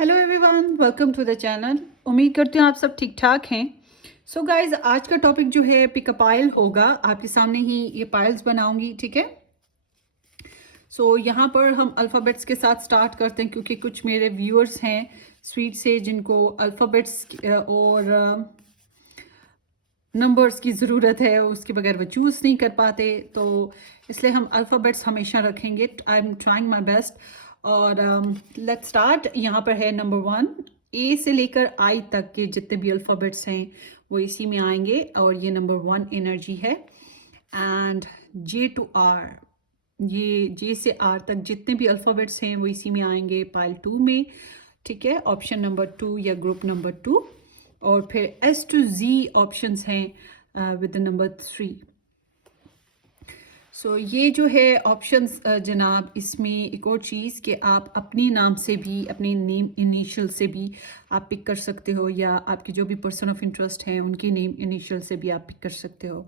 Hello everyone, welcome to the channel. उम्मीद करती हूँ आप सब ठीक ठाक हैं। सो गाइज, आज का टॉपिक जो है पिक अ पाइल होगा। आपके सामने ही ये पाइल्स बनाऊंगी, ठीक है। सो यहाँ पर हम अल्फ़ाबेट्स के साथ स्टार्ट करते हैं क्योंकि कुछ मेरे व्यूअर्स हैं स्वीट से जिनको अल्फ़ाबेट्स और नंबर्स की ज़रूरत है, उसके बगैर वो चूज़ नहीं कर पाते, तो इसलिए हम अल्फ़ाबेट्स हमेशा रखेंगे। I am trying my best. और लेट्स स्टार्ट। यहाँ पर है नंबर 1। ए से लेकर आई तक के जितने भी अल्फ़ाबेट्स हैं वो इसी में आएंगे और ये नंबर 1 एनर्जी है। एंड जे टू आर, ये जे से आर तक जितने भी अल्फ़ाबेट्स हैं वो इसी में आएंगे पाइल 2 में, ठीक है। ऑप्शन नंबर 2 या ग्रुप नंबर 2। और फिर एस टू जी ऑप्शंस हैं विद नंबर 3। सो ये जो है ऑप्शंस जनाब, इसमें एक और चीज़ कि आप अपने नाम से भी, अपने नेम इनिशियल से भी आप पिक कर सकते हो, या आपके जो भी पर्सन ऑफ इंटरेस्ट हैं उनके नेम इनिशियल से भी आप पिक कर सकते हो।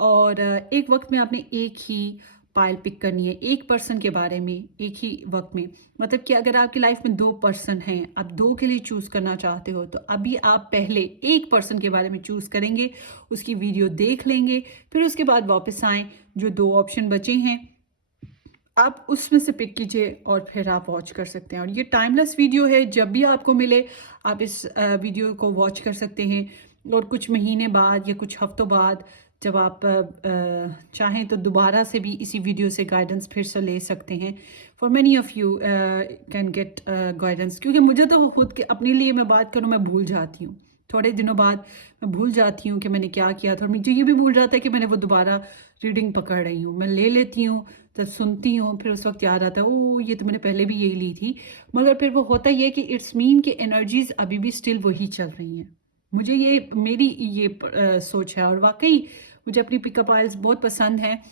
और एक वक्त में आपने एक ही पाइल पिक करनी है, एक पर्सन के बारे में एक ही वक्त में। मतलब कि अगर आपकी लाइफ में 2 पर्सन हैं, आप 2 के लिए चूज़ करना चाहते हो, तो अभी आप पहले एक पर्सन के बारे में चूज़ करेंगे, उसकी वीडियो देख लेंगे, फिर उसके बाद वापस आएँ, जो 2 ऑप्शन बचे हैं आप उसमें से पिक कीजिए और फिर आप वॉच कर सकते हैं। और ये टाइमलेस वीडियो है, जब भी आपको मिले आप इस वीडियो को वॉच कर सकते हैं। और कुछ महीने बाद या कुछ हफ्तों बाद जब आप चाहें तो दोबारा से भी इसी वीडियो से गाइडेंस फिर से ले सकते हैं। For many of you can get guidance, क्योंकि मुझे तो खुद के अपने लिए मैं बात करूँ, मैं भूल जाती हूँ। थोड़े दिनों बाद मैं भूल जाती हूँ कि मैंने क्या किया था, और मुझे ये भी भूल जाता है कि मैंने वो दोबारा रीडिंग पकड़ रही हूँ। मैं ले लेती हूँ, जब सुनती हूँ फिर उस वक्त याद आता है, ओ ये तो मैंने पहले भी यही ली थी। मगर फिर वो होता ये कि इट्स मीन कि एनर्जीज अभी भी स्टिल वही चल रही हैं। मुझे ये मेरी ये सोच है। और वाकई मुझे अपनी पिकअप आइल्स बहुत पसंद है,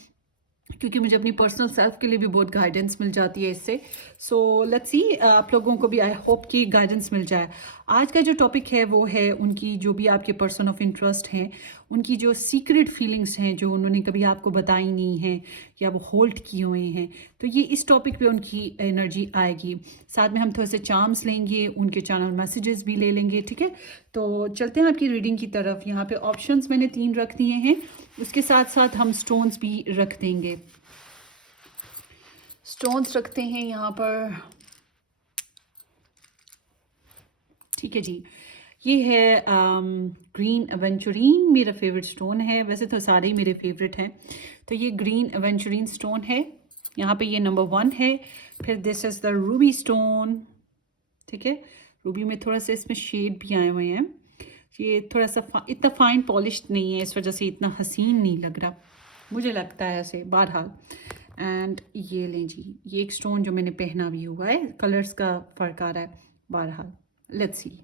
क्योंकि मुझे अपनी पर्सनल सेल्फ के लिए भी बहुत गाइडेंस मिल जाती है इससे। सो लेट्स सी, आप लोगों को भी आई होप कि गाइडेंस मिल जाए। आज का जो टॉपिक है वो है उनकी जो भी आपके पर्सन ऑफ इंटरेस्ट हैं, उनकी जो सीक्रेट फीलिंग्स हैं जो उन्होंने कभी आपको बताई नहीं हैं या वो होल्ड किए हुए हैं, तो ये इस टॉपिक पे उनकी एनर्जी आएगी। साथ में हम थोड़े से चार्म्स लेंगे, उनके चैनल मैसेजेस भी ले लेंगे, ठीक है। तो चलते हैं आपकी रीडिंग की तरफ। यहाँ पे ऑप्शंस मैंने 3 रख दिए हैं, उसके साथ साथ हम स्टोन्स भी रख देंगे। स्टोन्स रखते हैं यहाँ पर, ठीक है जी। ये है ग्रीन एवेंचुरीन, मेरा फेवरेट स्टोन है। वैसे तो सारे ही मेरे फेवरेट हैं, तो ये ग्रीन एवेंचुरीन स्टोन है। यहाँ पे ये नंबर 1 है। फिर this is the Ruby stone, ठीक है। रूबी में थोड़ा सा इसमें शेड भी आए हुए हैं। ये थोड़ा सा इतना फाइन पॉलिश्ड नहीं है, इस वजह से इतना हसीन नहीं लग रहा, मुझे लगता है ऐसे बहरहाल। एंड ये लें जी, ये एक स्टोन जो मैंने पहना भी हुआ है, कलर्स का फ़र्क आ रहा है बहरहाल। Let's see.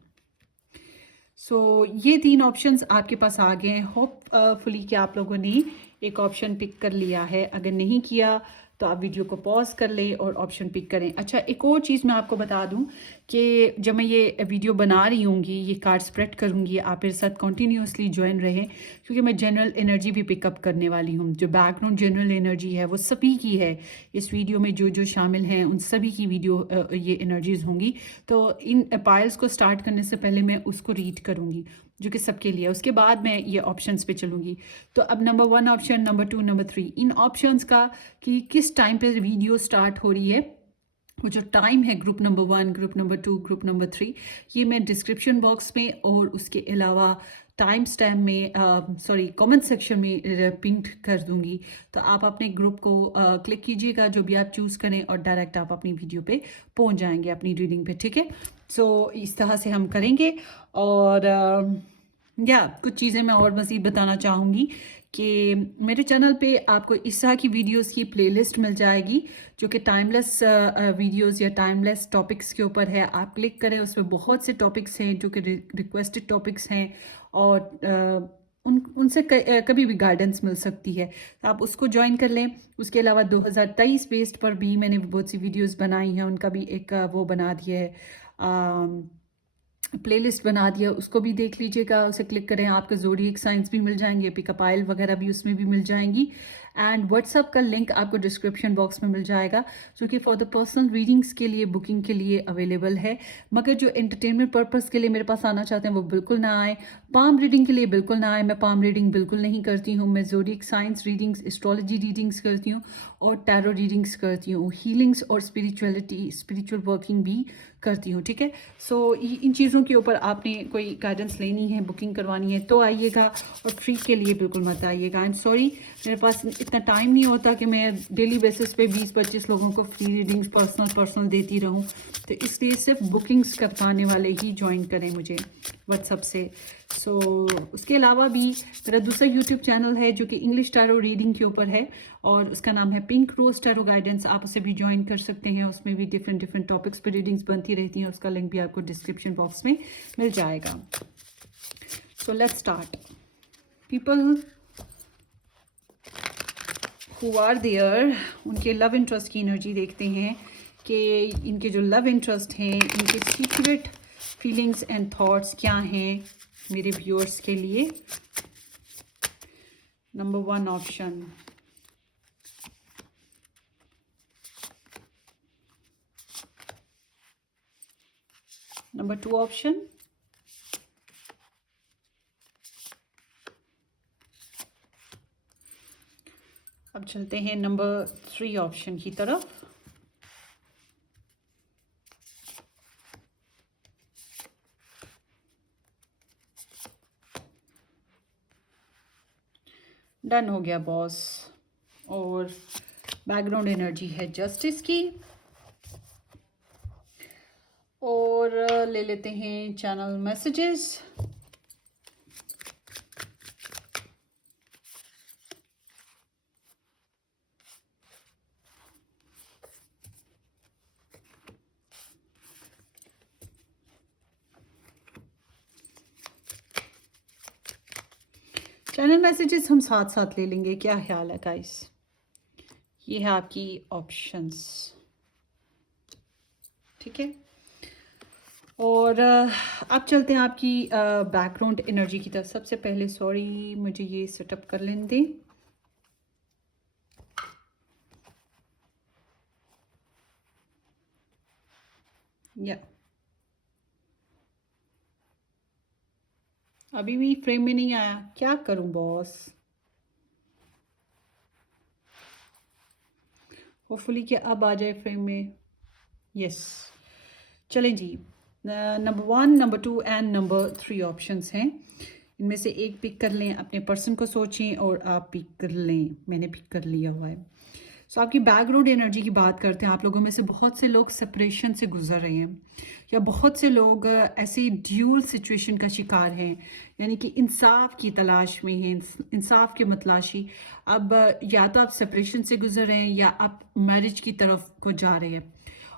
सो ये 3 ऑप्शंस आपके पास आ गए हैं। होपफुली कि आप लोगों ने एक ऑप्शन पिक कर लिया है। अगर नहीं किया तो आप वीडियो को पॉज कर लें और ऑप्शन पिक करें। अच्छा, एक और चीज़ मैं आपको बता दूं कि जब मैं ये वीडियो बना रही होंगी, ये कार्ड स्प्रेड करूंगी, आप मेरे साथ कंटिन्यूसली ज्वाइन रहें, क्योंकि मैं जनरल एनर्जी भी पिकअप करने वाली हूँ। जो बैकग्राउंड जनरल एनर्जी है वो सभी की है। इस वीडियो में जो जो शामिल हैं उन सभी की वीडियो ये एनर्जीज होंगी। तो इन पाइल्स को स्टार्ट करने से पहले मैं उसको रीड करूँगी जो कि सबके लिए, उसके बाद मैं ये ऑप्शंस पे चलूँगी। तो अब नंबर 1 ऑप्शन, नंबर 2, नंबर 3, इन ऑप्शंस का कि किस टाइम पे वीडियो स्टार्ट हो रही है, वो जो टाइम है group number 1, group number 2, group number 3, ये मैं डिस्क्रिप्शन बॉक्स में और उसके अलावा टाइम स्टैम्प में सॉरी कमेंट सेक्शन में पिन कर दूंगी। तो आप अपने ग्रुप को क्लिक कीजिएगा, जो भी आप चूज़ करें, और डायरेक्ट आप अपनी वीडियो पे पहुंच जाएंगे, अपनी रीडिंग पे, ठीक है। सो इस तरह से हम करेंगे। और या कुछ चीज़ें मैं और मज़ीद बताना चाहूँगी कि मेरे चैनल पे आपको इस तरह की वीडियोस की प्लेलिस्ट मिल जाएगी, जो कि टाइमलेस वीडियोस या टाइमलेस टॉपिक्स के ऊपर है। आप क्लिक करें, उसमें बहुत से टॉपिक्स हैं जो कि रिक्वेस्टेड टॉपिक्स हैं, और उनसे कभी भी गाइडेंस मिल सकती है, तो आप उसको ज्वाइन कर लें। उसके अलावा 2023 बेस्ड पर भी मैंने बहुत सी वीडियोस बनाई हैं, उनका भी एक वो बना दिया है, प्लेलिस्ट बना दिया, उसको भी देख लीजिएगा। उसे क्लिक करें, आपको ज़ोडिएक साइंस भी मिल जाएंगे, पिकअप आइल वगैरह भी उसमें भी मिल जाएंगी। एंड व्हाट्सअप का लिंक आपको डिस्क्रिप्शन बॉक्स में मिल जाएगा, जो कि फॉर द पर्सनल रीडिंग्स के लिए बुकिंग के लिए अवेलेबल है। मगर जो एंटरटेनमेंट पर्पस के लिए मेरे पास आना चाहते हैं वो बिल्कुल ना आए, पाम रीडिंग के लिए बिल्कुल ना आए। मैं पाम रीडिंग बिल्कुल नहीं करती हूँ। मैं zodiac science readings, astrology readings करती हूँ और टैरो रीडिंग्स करती हूँ, हीलिंग्स और स्पिरिचुअल वर्किंग भी करती हूँ। ठीक है, सो इन चीज़ों के ऊपर आपने कोई गाइडेंस लेनी है, बुकिंग करवानी है तो आइएगा, और फ्री के लिए बिल्कुल मत आइएगा। आई एम सॉरी, मेरे पास इतना टाइम नहीं होता कि मैं डेली बेसिस पे 20-25 लोगों को फ्री रीडिंग्स पर्सनल देती रहूं, तो इसलिए सिर्फ बुकिंग्स करवाने वाले ही ज्वाइन करें मुझे व्हाट्सअप से। सो उसके अलावा भी मेरा दूसरा यूट्यूब चैनल है जो कि इंग्लिश टैरो रीडिंग के ऊपर है, और उसका नाम है पिंक रोज टैरो गाइडेंस। आप उसे भी ज्वाइन कर सकते हैं, उसमें भी डिफरेंट टॉपिक्स पर रीडिंग्स बनती रहती हैं। उसका लिंक भी आपको डिस्क्रिप्शन बॉक्स में मिल जाएगा। So let's start. People who are there, उनके लव इंटरेस्ट की एनर्जी देखते हैं कि इनके जो लव इंटरेस्ट हैं, इनके सीक्रेट फीलिंग्स एंड थॉट्स क्या हैं मेरे व्यूअर्स के लिए। नंबर 1 ऑप्शन, नंबर 2 ऑप्शन, अब चलते हैं नंबर 3 ऑप्शन की तरफ। डन हो गया बॉस, और बैकग्राउंड एनर्जी है जस्टिस की, और ले लेते हैं चैनल मैसेजेस। चैनल मैसेजेस हम साथ साथ ले लेंगे, क्या ख्याल है गाइस? ये है आपकी ऑप्शंस, ठीक है। और अब चलते हैं आपकी बैकग्राउंड एनर्जी की तरफ। सबसे पहले सॉरी, मुझे ये सेटअप कर लेने दें। या अभी भी फ्रेम में नहीं आया, क्या करूं बॉस? होपफुली कि अब आ जाए फ्रेम में। यस, चलें जी। Number 1, number 2 and number 3 options हैं। इनमें से एक पिक कर लें, अपने पर्सन को सोचें और आप पिक कर लें। मैंने पिक कर लिया हुआ है। सो आपकी बैकग्राउंड एनर्जी की बात करते हैं। आप लोगों में से बहुत से लोग सेपरेशन से गुजर रहे हैं, या बहुत से लोग ऐसे ड्यूल सिचुएशन का शिकार हैं, यानी कि इंसाफ की तलाश में हैं, इंसाफ की मतलाशी। अब या तो आप सेपरेशन से गुजर रहे हैं या आप मैरिज की तरफ को जा रहे हैं।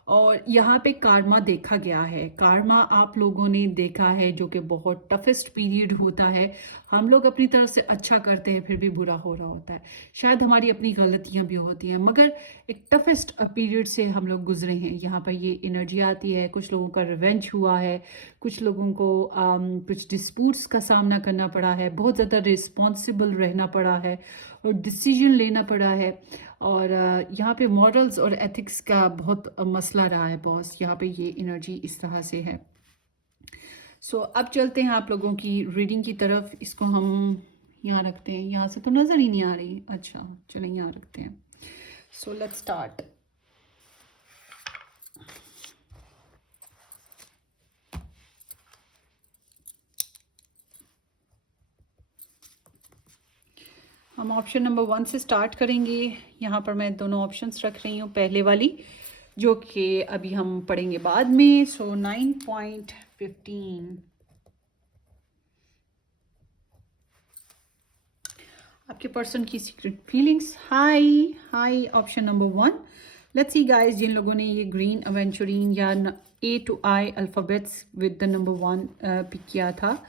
और यहाँ पे कार्मा देखा गया है, कार्मा आप लोगों ने देखा है, जो कि बहुत टफेस्ट पीरियड होता है। हम लोग अपनी तरफ से अच्छा करते हैं फिर भी बुरा हो रहा होता है, शायद हमारी अपनी गलतियाँ भी होती हैं, मगर एक टफेस्ट पीरियड से हम लोग गुजरे हैं। यहाँ पर ये एनर्जी आती है, कुछ लोगों का रिवेंज हुआ है, कुछ लोगों को कुछ डिस्प्यूट्स का सामना करना पड़ा है, बहुत ज़्यादा रिस्पॉन्सिबल रहना पड़ा है और डिसीजन लेना पड़ा है। और यहाँ पे मॉरल्स और एथिक्स का बहुत मसला रहा है बॉस। यहाँ पे ये एनर्जी इस तरह से है। सो अब चलते हैं आप लोगों की रीडिंग की तरफ। इसको हम यहाँ रखते हैं, यहाँ से तो नज़र ही नहीं आ रही। अच्छा चलें, यहाँ रखते हैं। So let's start. हम ऑप्शन नंबर 1 से स्टार्ट करेंगे। यहाँ पर मैं दोनों ऑप्शंस रख रही हूँ, पहले वाली जो कि अभी हम पढ़ेंगे बाद में। सो 9.15, आपके पर्सन की secret feelings. Hi option number 1। Let's see guys, जिन लोगों ने ये ग्रीन एवेंचुरीन या A to I alphabets with the number 1 pick किया था,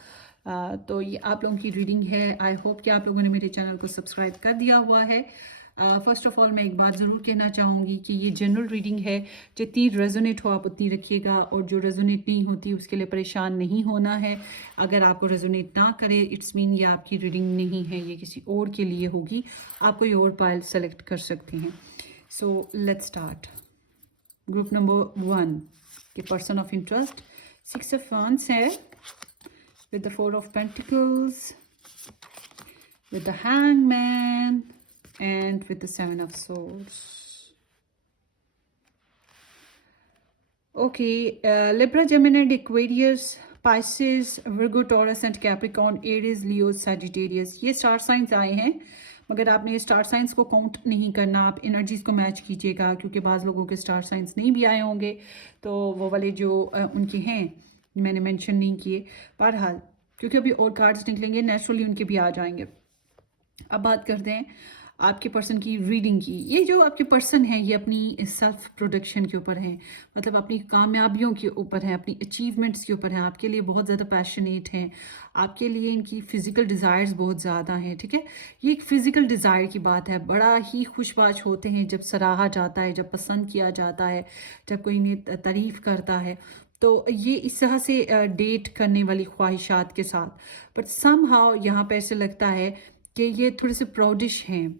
तो ये आप लोगों की रीडिंग है। आई होप कि आप लोगों ने मेरे चैनल को सब्सक्राइब कर दिया हुआ है। फ़र्स्ट ऑफ़ ऑल मैं एक बात ज़रूर कहना चाहूँगी कि ये जनरल रीडिंग है, जितनी रेजोनेट हो आप उतनी रखिएगा, और जो रेजोनेट नहीं होती उसके लिए परेशान नहीं होना है। अगर आपको रेजोनेट ना करे, इट्स मीन ये आपकी रीडिंग नहीं है, ये किसी और के लिए होगी। आप कोई और पाइल सेलेक्ट कर सकते हैं। So let's start. Group number 1 के person of interest, 6 of wands है with the 4 of Pentacles, with the Hangman, and with the 7 of Swords. Okay, Libra, Gemini, Aquarius, Pisces, Virgo, Taurus and Capricorn, Aries, Leo, Sagittarius, ये star signs आए हैं। मगर आपने ये star signs को count नहीं करना, आप एनर्जीज को मैच कीजिएगा, क्योंकि बाज़ लोगों के स्टार साइंस नहीं भी आए होंगे, तो वो वाले जो उनके हैं मैंने मेंशन नहीं किए। बहरहाल क्योंकि अभी और कार्ड्स निकलेंगे, नेचुरली उनके भी आ जाएंगे। अब बात करते हैं आपके पर्सन की रीडिंग की। ये जो आपके पर्सन है ये अपनी सेल्फ प्रोडक्शन के ऊपर है, मतलब अपनी कामयाबियों के ऊपर है, अपनी अचीवमेंट्स के ऊपर है, आपके लिए बहुत ज़्यादा पैशनेट हैं, आपके लिए इनकी फ़िज़िकल डिज़ायर्स बहुत ज़्यादा हैं। ठीक है, ये एक फ़िज़िकल डिज़ायर की बात है। बड़ा ही खुशबाश होते हैं जब सराहा जाता है, जब पसंद किया जाता है, जब कोई इन्हें तारीफ़ करता है, तो ये इस तरह से डेट करने वाली ख्वाहिशात के साथ। बट समहाउ यहाँ पे ऐसे लगता है कि ये थोड़े से प्राउडिश हैं,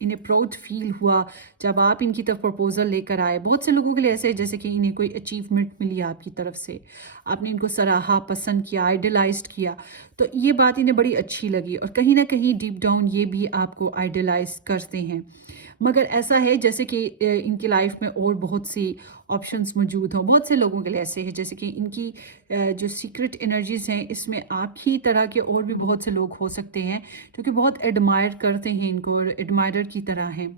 इन्हें प्राउड फील हुआ जब आप इनकी तरफ प्रपोजल लेकर आए। बहुत से लोगों के लिए ऐसे है जैसे कि इन्हें कोई अचीवमेंट मिली आपकी तरफ से, आपने इनको सराहा, पसंद किया, आइडलाइज्ड किया, तो ये बात इन्हें बड़ी अच्छी लगी, और कहीं ना कहीं डीप डाउन ये भी आपको आइडलाइज करते हैं। मगर ऐसा है जैसे कि इनकी लाइफ में और बहुत सी ऑप्शंस मौजूद हों। बहुत से लोगों के लिए ऐसे है जैसे कि इनकी जो सीक्रेट एनर्जीज हैं, इसमें आप ही तरह के और भी बहुत से लोग हो सकते हैं जो कि बहुत एडमायर करते हैं इनको और एडमायरर की तरह हैं।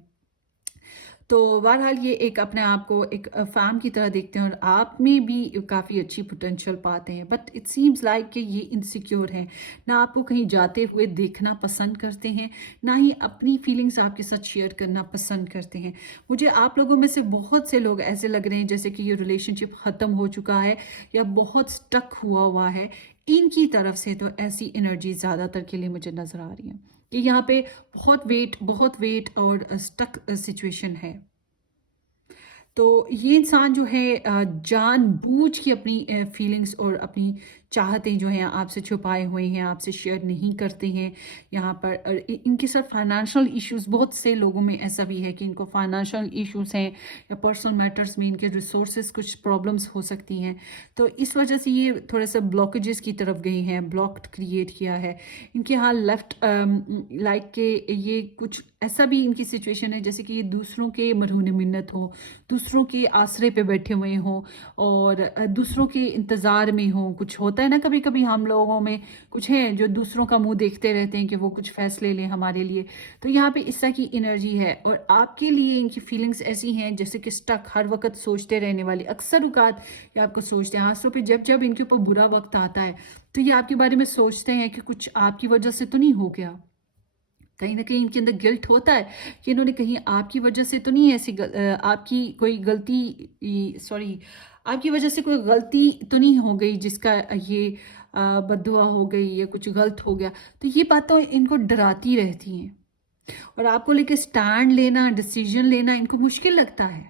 तो बहरहाल ये एक अपने आप को एक फैम की तरह देखते हैं और आप में भी काफ़ी अच्छी पोटेंशियल पाते हैं। बट इट सीम्स लाइक कि ये इनसिक्योर हैं, ना आपको कहीं जाते हुए देखना पसंद करते हैं, ना ही अपनी फीलिंग्स आपके साथ शेयर करना पसंद करते हैं। मुझे आप लोगों में से बहुत से लोग ऐसे लग रहे हैं जैसे कि ये रिलेशनशिप ख़त्म हो चुका है या बहुत स्टक हुआ है इनकी तरफ से। तो ऐसी एनर्जी ज़्यादातर के लिए मुझे नज़र आ रही है कि यहाँ पे बहुत वेट और स्टक सिचुएशन है। तो ये इंसान जो है जानबूझ के अपनी फीलिंग्स और अपनी चाहतें जो हैं आपसे छुपाए हुए हैं, आपसे शेयर नहीं करते हैं। यहाँ पर इनके साथ फाइनेंशियल इश्यूज, बहुत से लोगों में ऐसा भी है कि इनको फाइनेंशियल इश्यूज हैं या पर्सनल मैटर्स में इनके रिसोर्सेज कुछ प्रॉब्लम्स हो सकती हैं। तो इस वजह से ये थोड़े से ब्लॉकेजेस की तरफ गए हैं, ब्लॉक्ड क्रिएट किया है इनके यहाँ लेफ्ट लाइक के। ये कुछ ऐसा भी इनकी सिचुएशन है जैसे कि ये दूसरों के मरहून मिन्नत हो, दूसरों के आसरे पे बैठे हुए हों और दूसरों के इंतज़ार में हों। कुछ होता है ना कभी कभी हम लोगों में, कुछ हैं जो दूसरों का मुंह देखते रहते हैं कि वो कुछ फैसले लें हमारे लिए। तो यहाँ पे इस तरह की एनर्जी है और आपके लिए इनकी फीलिंग्स ऐसी हैं जैसे कि स्टक, हर वक्त सोचते रहने वाली। अक्सर औकात ये आपको सोचते हैं, खासतौर पे जब जब इनके ऊपर बुरा वक्त आता है तो ये आपके बारे में सोचते हैं कि कुछ आपकी वजह से तो नहीं हो गया। कहीं ना कहीं इनके अंदर गिल्ट होता है कि इन्होंने कहीं आपकी वजह से तो नहीं ऐसी आपकी कोई गलती, सॉरी, आपकी वजह से कोई गलती तो नहीं हो गई जिसका ये बददुआ हो गई या कुछ गलत हो गया। तो ये बातें इनको डराती रहती हैं और आपको लेके स्टैंड लेना, डिसीजन लेना इनको मुश्किल लगता है।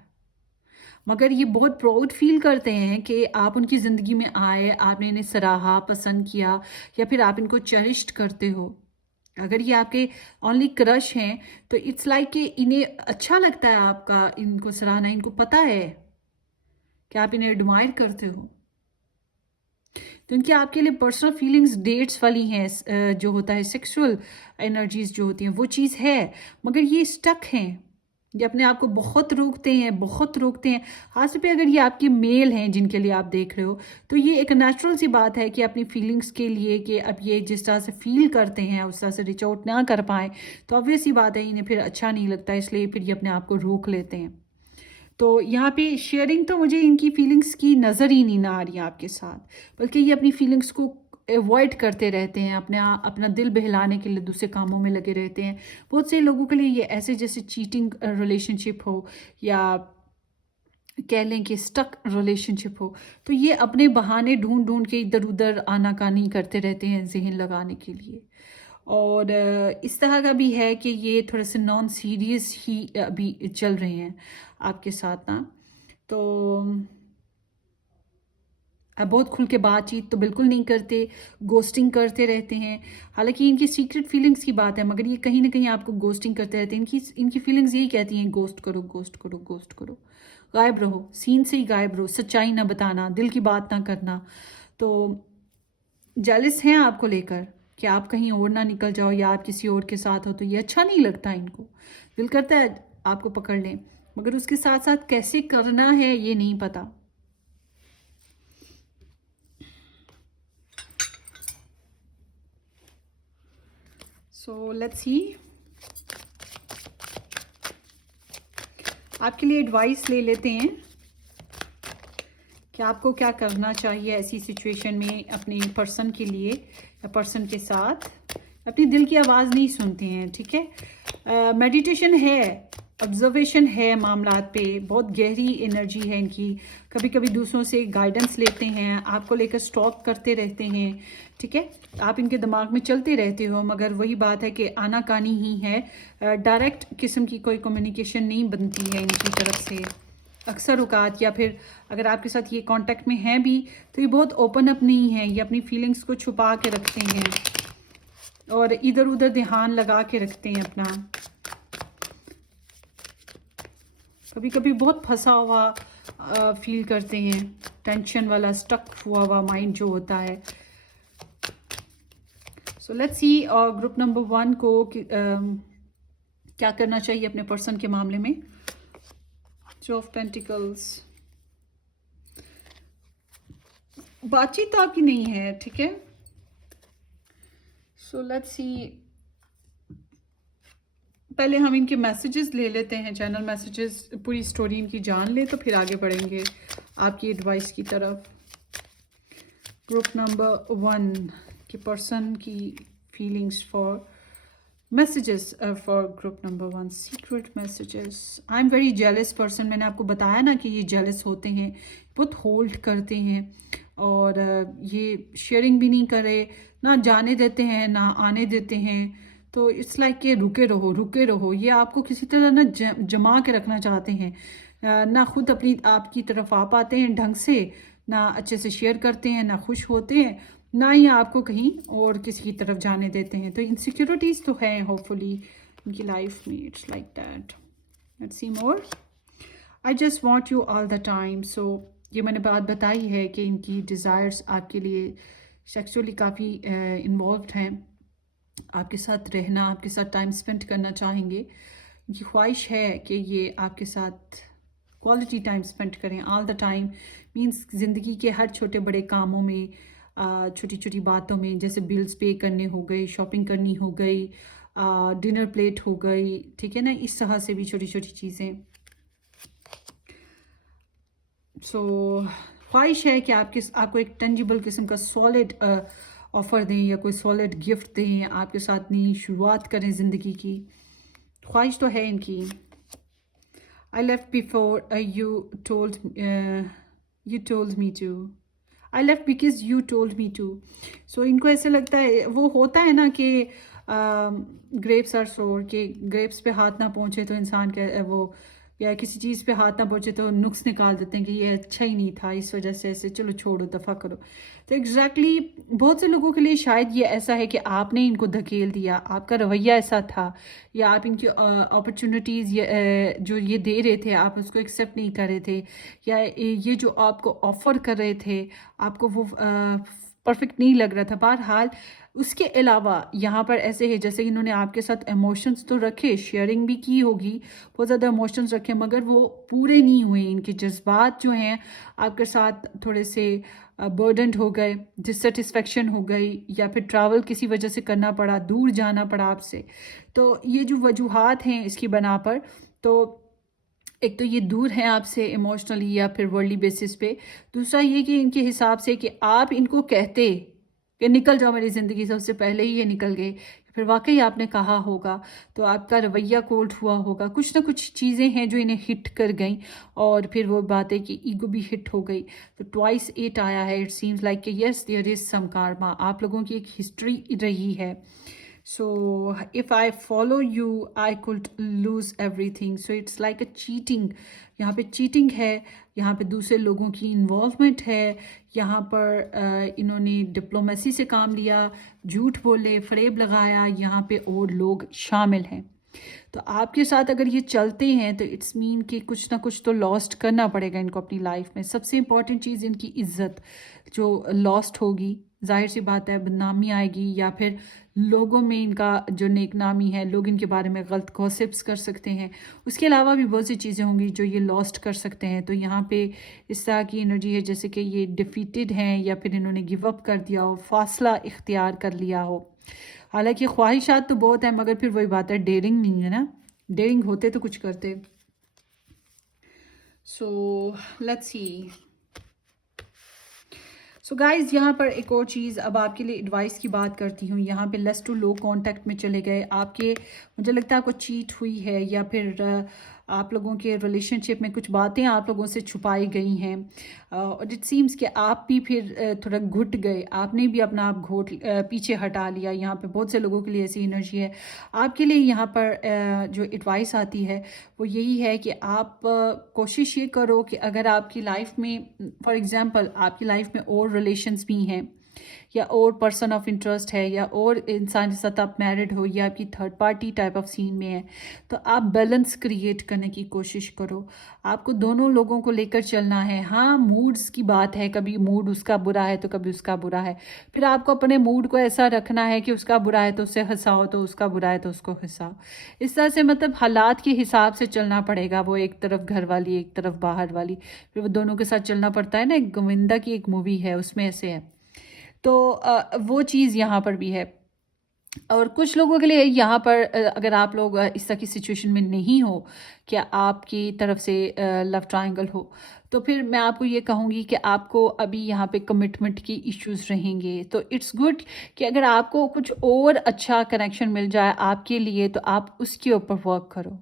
मगर ये बहुत प्राउड फील करते हैं कि आप उनकी ज़िंदगी में आए, आपने इन्हें सराहा, पसंद किया या फिर आप इनको चेरिश्ड करते हो। अगर ये आपके ओनली क्रश हैं तो इट्स लाइक कि इन्हें अच्छा लगता है आपका इनको सराहना। इनको पता है कि आप इन्हें एडमायर करते हो, तो इनकी आपके लिए पर्सनल फीलिंग्स डेट्स वाली हैं। जो होता है सेक्सुअल एनर्जीज जो होती हैं वो चीज़ है, मगर ये स्टक हैं, ये अपने आप को बहुत रोकते हैं, बहुत रोकते हैं। खास पे अगर ये आपके मेल हैं जिनके लिए आप देख रहे हो, तो ये एक नेचुरल सी बात है कि अपनी फीलिंग्स के लिए कि अब ये जिस तरह से फील करते हैं उस तरह से रिच आउट ना कर पाएँ, तो ऑब्वियस सी बात है इन्हें फिर अच्छा नहीं लगता, इसलिए फिर ये अपने आप को रोक लेते हैं। तो यहाँ पे शेयरिंग तो मुझे इनकी फीलिंग्स की नज़र ही नहीं ना आ रही है आपके साथ, बल्कि ये अपनी फीलिंग्स को अवॉइड करते रहते हैं, अपना दिल बहलाने के लिए दूसरे कामों में लगे रहते हैं। बहुत से लोगों के लिए ये ऐसे जैसे चीटिंग रिलेशनशिप हो या कह लें कि स्टक रिलेशनशिप हो, तो ये अपने बहाने ढूंढ ढूंढ के इधर उधर आनाकानी करते रहते हैं जहन लगाने के लिए। और इस तरह का भी है कि ये थोड़े से नॉन सीरियस ही अभी चल रहे हैं आपके साथ ना। तो बहुत खुल के बातचीत तो बिल्कुल नहीं करते, गोस्टिंग करते रहते हैं। हालांकि इनकी सीक्रेट फीलिंग्स की बात है, मगर ये कहीं ना कहीं आपको गोस्टिंग करते रहते हैं। इनकी इनकी फीलिंग्स यही कहती हैं, गोस्ट करो गोस्ट करो गोस्ट करो, गायब रहो, सीन से ही गायब रहो, सच्चाई ना बताना, दिल की बात ना करना। तो जेलस हैं आपको लेकर कि आप कहीं और ना निकल जाओ या आप किसी और के साथ हो, तो ये अच्छा नहीं लगता इनको। दिल करता है आपको पकड़ लें, मगर उसके साथ साथ कैसे करना है ये नहीं पता। सो लेट्स सी, आपके लिए एडवाइस ले लेते हैं कि आपको क्या करना चाहिए ऐसी सिचुएशन में अपने पर्सन के लिए या पर्सन के साथ। अपनी दिल की आवाज़ नहीं सुनते हैं, ठीक है। मेडिटेशन है, ऑब्जर्वेशन है मामलात पे, बहुत गहरी एनर्जी है इनकी। कभी कभी दूसरों से गाइडेंस लेते हैं, आपको लेकर स्टॉक करते रहते हैं, ठीक है। आप इनके दिमाग में चलते रहते हो, मगर वही बात है कि आनाकानी ही है। डायरेक्ट किस्म की कोई कम्युनिकेशन नहीं बनती है इनकी तरफ से अक्सर औकात। या फिर अगर आपके साथ ये कांटेक्ट में हैं भी तो ये बहुत ओपन अप नहीं है, ये अपनी फीलिंग्स को छुपा के रखते हैं और इधर उधर ध्यान लगा के रखते हैं अपना। कभी कभी बहुत फंसा हुआ फील करते हैं, टेंशन वाला स्टक हुआ माइंड जो होता है। So let's see group number 1 को क्या करना चाहिए अपने पर्सन के मामले में। 2 ऑफ पेंटिकल्स, बातचीत तो आपकी नहीं है, ठीक है। सो लेट्स सी, पहले हम इनके मैसेजेस ले लेते हैं, चैनल मैसेजेस, पूरी स्टोरी इनकी जान ले तो फिर आगे बढ़ेंगे आपकी एडवाइस की तरफ। ग्रुप नंबर 1 के पर्सन की feelings for messages for group number 1, secret messages. I am very jealous person. मैंने आपको बताया ना कि ये जेलस होते हैं, बहुत होल्ड करते हैं और ये शेयरिंग भी नहीं करे, ना जाने देते हैं ना आने देते हैं। तो इट्स लाइक कि रुके रहो रुके रहो, ये आपको किसी तरह ना जमा के रखना चाहते हैं। ना खुद अपनी आपकी तरफ आ पाते हैं ढंग से, ना अच्छे से शेयर करते हैं, ना खुश होते हैं, ना ही आपको कहीं और किसी की तरफ जाने देते हैं। तो इनसिक्योरिटीज़ तो हैं होपफुली इनकी लाइफ में। It's like that. Let's see more. I just want you all the time. सो ये मैंने बात बताई है कि इनकी डिज़ायर्स आपके लिए सेक्सुअली काफ़ी इन्वॉल्व हैं, आपके साथ रहना, आपके साथ टाइम स्पेंड करना चाहेंगे। इनकी ख्वाहिश है कि ये आपके साथ क्वालिटी टाइम स्पेंड करें ऑल द टाइम। मीन्स ज़िंदगी के हर छोटे बड़े कामों में, छोटी छोटी बातों में, जैसे बिल्स पे करने हो गए, शॉपिंग करनी हो गई, डिनर प्लेट हो गई, ठीक है ना, इस तरह से भी छोटी छोटी चीज़ें। सो ख्वाहिश है कि आपको एक टेंजिबल किस्म का सॉलिड ऑफ़र दें या कोई सॉलिड गिफ्ट दें, आपके साथ नई शुरुआत करें ज़िंदगी की। ख्वाहिश तो है इनकी। I left before you told me to. I left because you told me to. So इनको ऐसे लगता है, वो होता है ना कि ग्रेप्स आर सोर, के ग्रेप्स पे हाथ ना पहुँचे तो इंसान के वो, या किसी चीज़ पे हाथ ना पहुँचे तो नुक्स निकाल देते हैं कि ये अच्छा ही नहीं था, इस वजह से ऐसे, चलो छोड़ो दफ़ा करो। तो एग्जैक्टली बहुत से लोगों के लिए शायद ये ऐसा है कि आपने इनको धकेल दिया, आपका रवैया ऐसा था, या आप इनकी अपॉर्चुनिटीज़ जो ये दे रहे थे आप उसको एक्सेप्ट नहीं कर रहे थे, या ये जो आपको ऑफ़र कर रहे थे आपको वो परफेक्ट नहीं लग रहा था। बहरहाल उसके अलावा यहाँ पर ऐसे है जैसे इन्होंने आपके साथ इमोशंस तो रखे, शेयरिंग भी की होगी, बहुत ज़्यादा इमोशंस रखे, मगर वो पूरे नहीं हुए। इनके जज्बात जो हैं आपके साथ थोड़े से बर्डनड हो गए, डिससेटिस्फेक्शन हो गई, या फिर ट्रैवल किसी वजह से करना पड़ा, दूर जाना पड़ा आपसे। तो ये जो वजूहात हैं इसकी बना पर, तो एक तो ये दूर हैं आपसे इमोशनली या फिर वर्ल्डली बेसिस पे। दूसरा ये कि इनके हिसाब से कि आप इनको कहते कि निकल जाओ मेरी ज़िंदगी से, उससे पहले ही ये निकल गए, फिर वाकई आपने कहा होगा, तो आपका रवैया कोल्ड हुआ होगा, कुछ ना कुछ चीज़ें हैं जो इन्हें हिट कर गई, और फिर वो बात है कि ईगो भी हिट हो गई। तो ट्वाइस 8 आया है। इट सीम्स लाइक कि yes there is some karma, आप लोगों की एक हिस्ट्री रही है। So if I follow you I could lose everything. So it's like a cheating. यहाँ पे चीटिंग है, यहाँ पे दूसरे लोगों की इन्वॉल्वमेंट है, यहाँ पर इन्होंने डिप्लोमेसी से काम लिया, झूठ बोले, फरेब लगाया, यहाँ पे और लोग शामिल हैं। तो आपके साथ अगर ये चलते हैं तो इट्स मीन कि कुछ ना कुछ तो लॉस्ट करना पड़ेगा इनको अपनी लाइफ में। सबसे इम्पॉर्टेंट चीज़ इनकी इज्जत जो लॉस्ट होगी, जाहिर सी बात है बदनामी आएगी, या फिर लोगों में इनका जो नेकनामी है, लोग इनके बारे में गलत गॉसिप्स कर सकते हैं। उसके अलावा भी बहुत सी चीज़ें होंगी जो ये लॉस्ट कर सकते हैं। तो यहाँ पे इस तरह की एनर्जी है जैसे कि ये डिफीटेड हैं या फिर इन्होंने गिव अप कर दिया हो, फासला इख्तियार कर लिया हो। हालांकि ख्वाहिशात तो बहुत है मगर फिर वही बात है, डेयरिंग नहीं है ना। डेयरिंग होते तो कुछ करते। सो लेट्स सी। सो गाइज यहाँ पर एक और चीज़, अब आपके लिए एडवाइस की बात करती हूँ। यहाँ पे लेस टू लो कांटेक्ट में चले गए आपके, मुझे लगता है आपको चीट हुई है या फिर आप लोगों के रिलेशनशिप में कुछ बातें आप लोगों से छुपाई गई हैं, और इट सीम्स कि आप भी फिर थोड़ा घुट गए, आपने भी अपना आप पीछे हटा लिया। यहाँ पे बहुत से लोगों के लिए ऐसी एनर्जी है। आपके लिए यहाँ पर जो एडवाइस आती है वो यही है कि आप कोशिश ये करो कि अगर आपकी लाइफ में फॉर एग्जांपल आपकी लाइफ में और रिलेशंस भी हैं या और पर्सन ऑफ इंटरेस्ट है या और इंसान के साथ आप मैरिड हो या आपकी third party type of scene में है, तो आप बैलेंस क्रिएट करने की कोशिश करो। आपको दोनों लोगों को लेकर चलना है। हाँ, मूड्स की बात है, कभी मूड उसका बुरा है तो कभी उसका बुरा है, फिर आपको अपने मूड को ऐसा रखना है कि उसका बुरा है तो उससे हंसाओ, तो उसका बुरा है तो उसको हंसाओ। इस तरह से मतलब हालात के हिसाब से चलना पड़ेगा। वो एक तरफ घर वाली एक तरफ बाहर वाली, फिर वो दोनों के साथ चलना पड़ता है ना। एक गोविंदा की एक मूवी है उसमें ऐसे है। तो वो चीज़ यहाँ पर भी है। और कुछ लोगों के लिए यहाँ पर अगर आप लोग इस तरह की सिचुएशन में नहीं हो कि आपकी तरफ से लव ट्रायंगल हो, तो फिर मैं आपको ये कहूँगी कि आपको अभी यहाँ पे कमिटमेंट की इश्यूज रहेंगे। तो इट्स गुड कि अगर आपको कुछ और अच्छा कनेक्शन मिल जाए आपके लिए तो आप उसके ऊपर वर्क करो।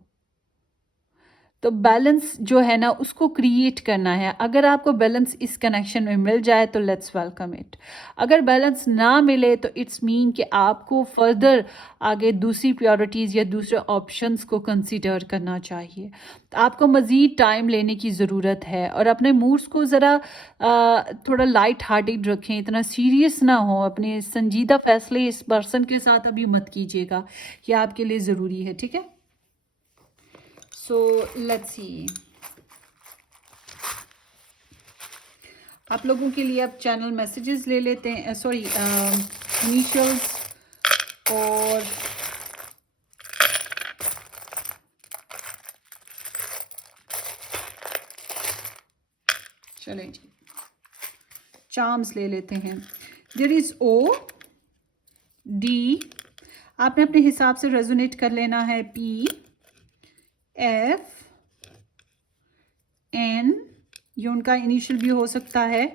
तो बैलेंस जो है ना उसको क्रिएट करना है। अगर आपको बैलेंस इस कनेक्शन में मिल जाए तो लेट्स वेलकम इट। अगर बैलेंस ना मिले तो इट्स मीन कि आपको फर्दर आगे दूसरी प्रायोरिटीज़ या दूसरे ऑप्शंस को कंसीडर करना चाहिए। तो आपको मज़ीद टाइम लेने की ज़रूरत है और अपने मूड्स को ज़रा थोड़ा लाइट हार्टेड रखें, इतना सीरियस ना हो। अपने संजीदा फैसले इस पर्सन के साथ अभी मत कीजिएगा, ये आपके लिए ज़रूरी है, ठीक है। सो लेट्स सी। आप लोगों के लिए अब चैनल मैसेजेस ले लेते हैं, सॉरी इनिशियल्स और चलें जी, चार्म्स ले लेते हैं। देयर इज़ ओ डी, आपने अपने हिसाब से रेजोनेट कर लेना है। पी एफ एन, ये उनका इनिशियल भी हो सकता है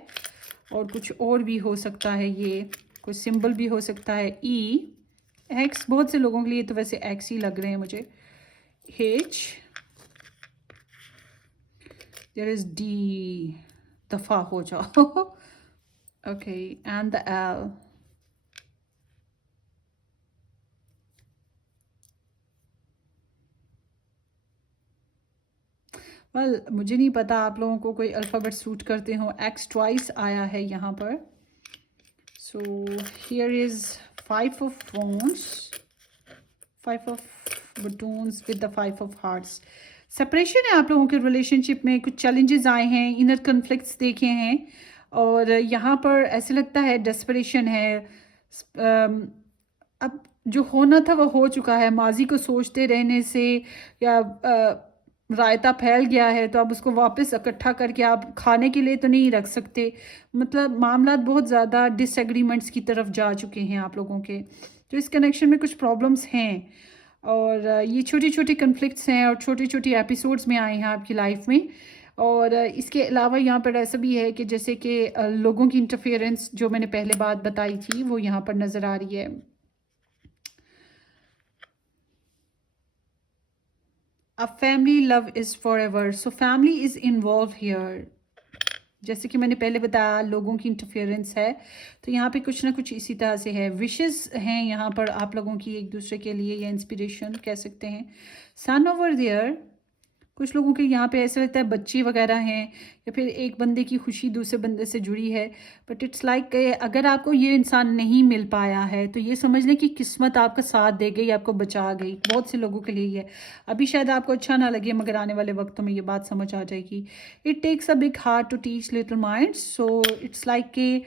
और कुछ और भी हो सकता है, ये कोई सिंबल भी हो सकता है। ई एक्स, बहुत से लोगों के लिए तो वैसे एक्स ही लग रहे हैं मुझे। एच, देयर इज डी, दफा हो जाओ। Okay, and the L. Well मुझे नहीं पता आप लोगों को कोई अल्फ़ाबेट सूट करते हो। एक्स ट्वाइस आया है यहाँ पर। So here is 5 of wands, 5 of batons with the 5 of hearts. Separation है आप लोगों के रिलेशनशिप में, कुछ चैलेंजेस आए हैं, इनर कन्फ्लिक्ट्स देखे हैं और यहाँ पर ऐसे लगता है डेस्परेशन है। अब जो होना था वो हो चुका है। माजी को सोचते रहने से या रायता फैल गया है तो अब उसको वापस इकट्ठा करके आप खाने के लिए तो नहीं रख सकते। मतलब मामला बहुत ज़्यादा डिसएग्रीमेंट्स की तरफ जा चुके हैं आप लोगों के। तो इस कनेक्शन में कुछ प्रॉब्लम्स हैं और ये छोटी छोटी कन्फ्लिक्ट्स हैं और छोटी छोटी एपिसोड्स में आए हैं आपकी लाइफ में। और इसके अलावा यहाँ पर ऐसा भी है कि जैसे कि लोगों की इंटरफेरेंस जो मैंने पहले बात बताई थी वो यहाँ पर नज़र आ रही है। A family love is forever. So family is involved here. जैसे कि मैंने पहले बताया लोगों की इंटरफेरेंस है, तो यहाँ पे कुछ ना कुछ इसी तरह से है। विशेस हैं यहाँ पर आप लोगों की एक दूसरे के लिए, या इंस्पिरेशन कह सकते हैं। सन ओवर देयर, कुछ लोगों के यहाँ पे ऐसा लगता है बच्चे वगैरह हैं, या फिर एक बंदे की खुशी दूसरे बंदे से जुड़ी है। बट इट्स लाइक अगर आपको ये इंसान नहीं मिल पाया है तो ये समझ लें कि किस्मत आपका साथ दे गई, आपको बचा गई। बहुत से लोगों के लिए ये अभी शायद आपको अच्छा ना लगे, मगर आने वाले वक्तों में ये बात समझ आ जाएगी। It takes a big heart to teach little mind, so it's like कि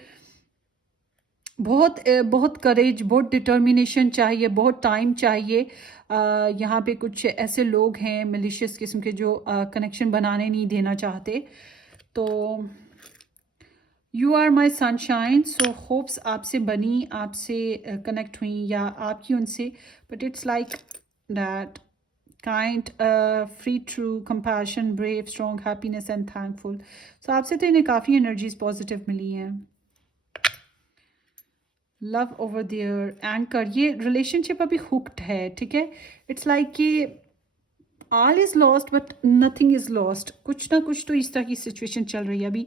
बहुत करेज, बहुत डिटर्मिनेशन चाहिए, बहुत टाइम चाहिए। यहाँ पे कुछ ऐसे लोग हैं मिलिशियस किस्म के जो कनेक्शन बनाने नहीं देना चाहते। तो you are my sunshine, so hopes आपसे बनी, आपसे कनेक्ट हुई या आपकी उनसे। But it's like that kind, free, true, compassion, brave, strong, happiness and thankful. So आपसे तो इन्हें काफ़ी एनर्जीज पॉजिटिव मिली हैं। लव ओवर देयर, एंकर, ये रिलेशनशिप अभी हुक्ड है, ठीक है। इट्स लाइक कि all is lost but nothing is lost, कुछ ना कुछ तो इस तरह की सिचुएशन चल रही है अभी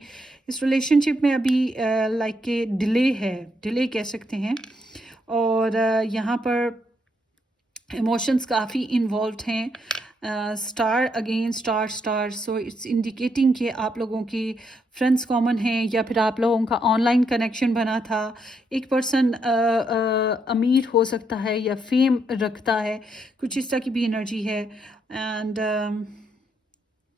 इस रिलेशनशिप में। अभी लाइक के डिले है, डिले कह सकते हैं। और यहाँ पर इमोशंस काफ़ी इन्वॉल्व हैं। Star again star star, so it's indicating कि आप लोगों की फ्रेंड्स कॉमन हैं, या फिर आप लोगों का ऑनलाइन कनेक्शन बना था। एक पर्सन अमीर हो सकता है या फेम रखता है, कुछ इस तरह की भी एनर्जी है। एंड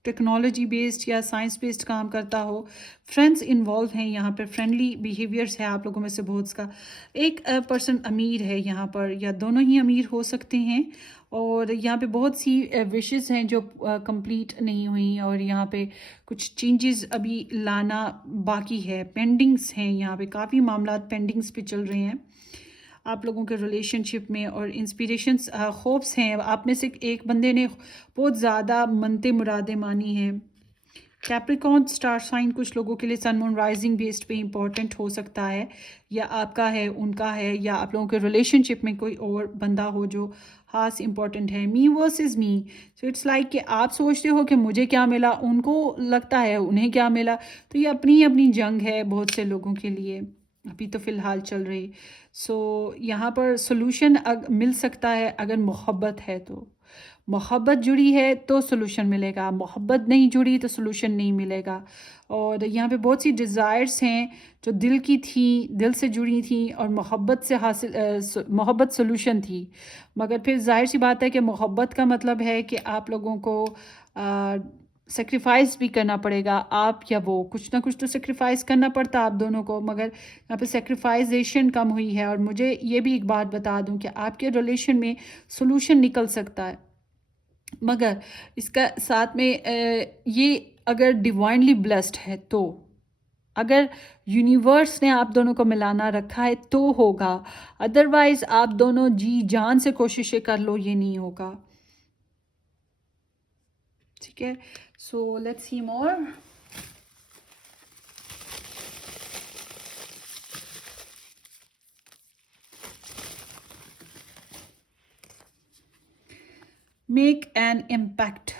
टेक्नोलॉजी बेस्ड या साइंस बेस्ड काम करता हो। फ्रेंड्स इन्वॉल्व हैं यहाँ पर, फ्रेंडली बिहेवियर्स है आप लोगों में से बहुत का। एक पर्सन अमीर है यहाँ पर, या दोनों ही अमीर हो सकते हैं। और यहाँ पे बहुत सी विशेस हैं जो कंप्लीट नहीं हुई, और यहाँ पे कुछ चेंजेस अभी लाना बाकी है, पेंडिंग्स हैं। यहाँ पे काफ़ी मामला पेंडिंग्स पे चल रहे हैं आप लोगों के रिलेशनशिप में। और इंस्पिरेशंस, होप्स हैं। आप में से एक बंदे ने बहुत ज़्यादा मनते मुरादें मानी हैं। कैप्रिकॉर्न स्टार साइन कुछ लोगों के लिए सन मून राइजिंग बेस्ड पे इंपॉर्टेंट हो सकता है, या आपका है, उनका है, या आप लोगों के रिलेशनशिप में कोई और बंदा हो जो खास इंपॉर्टेंट है। मी versus me, so it's like कि आप सोचते हो कि मुझे क्या मिला, उनको लगता है उन्हें क्या मिला। तो ये अपनी अपनी जंग है बहुत से लोगों के लिए अभी तो फ़िलहाल चल रही। सो यहाँ पर सोल्यूशन मिल सकता है अगर मोहब्बत है तो। मोहब्बत जुड़ी है तो सोल्यूशन मिलेगा, मोहब्बत नहीं जुड़ी तो सोल्यूशन नहीं मिलेगा। और यहाँ पे बहुत सी डिज़ायर्स हैं जो दिल की थी, दिल से जुड़ी थी, और मोहब्बत से हासिल मोहब्बत सोल्यूशन थी। मगर फिर जाहिर सी बात है कि मोहब्बत का मतलब है कि आप लोगों को सेक्रीफाइस भी करना पड़ेगा, आप या वो, कुछ ना कुछ तो सेक्रीफाइस करना पड़ता आप दोनों को। मगर यहाँ पे सेक्रीफाइजेशन कम हुई है। और मुझे ये भी एक बात बता दूं कि आपके रिलेशन में सोल्यूशन निकल सकता है, मगर इसका साथ में ये अगर डिवाइनली ब्लेस्ड है तो, अगर यूनिवर्स ने आप दोनों को मिलाना रखा है तो होगा। अदरवाइज आप दोनों जी जान से कोशिशें कर लो, ये नहीं होगा, ठीक है। So let's see more. Make an impact,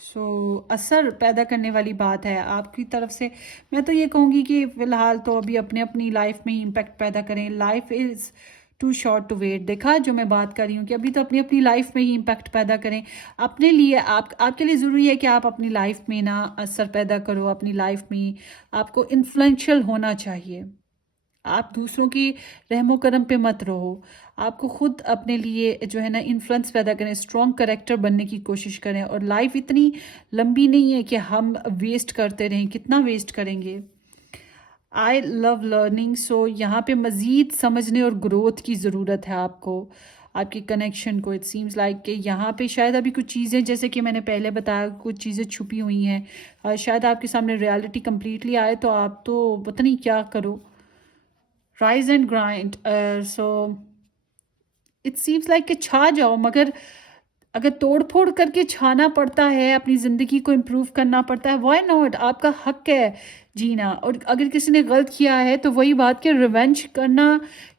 so असर पैदा करने वाली बात है आपकी तरफ से। मैं तो ये कहूँगी कि फ़िलहाल तो अभी अपने अपनी लाइफ में ही इम्पैक्ट पैदा करें। Life is too short to wait. देखा जो मैं बात कर रही हूँ कि अभी तो अपनी अपनी लाइफ में ही इम्पैक्ट पैदा करें अपने लिए। आपके लिए ज़रूरी है कि आप अपनी लाइफ में ना असर पैदा करो, अपनी लाइफ में आपको इन्फ्लुएंशियल होना चाहिए। आप दूसरों की रहमो करम पे मत रहो, आपको खुद अपने लिए जो है ना इन्फ्लुएंस पैदा करें, स्ट्रॉन्ग करेक्टर बनने की कोशिश करें। और लाइफ इतनी लंबी नहीं है कि हम वेस्ट करते रहें, कितना वेस्ट करेंगे। आई लव लर्निंग, सो यहाँ पे मज़ीद समझने और ग्रोथ की ज़रूरत है आपको, आपकी कनेक्शन को। इट सीम्स लाइक कि यहाँ पे शायद अभी कुछ चीज़ें, जैसे कि मैंने पहले बताया, कुछ चीज़ें छुपी हुई हैं। शायद आपके सामने रियलिटी कम्प्लीटली आए तो आप तो पता नहीं क्या करो। Rise and grind, so it seems like कि छा जाओ, मगर अगर तोड़ फोड़ करके छाना पड़ता है, अपनी ज़िंदगी को इम्प्रूव करना पड़ता है, व्हाई नॉट, आपका हक है जीना। और अगर किसी ने गलत किया है तो वही बात कि रिवेंज करना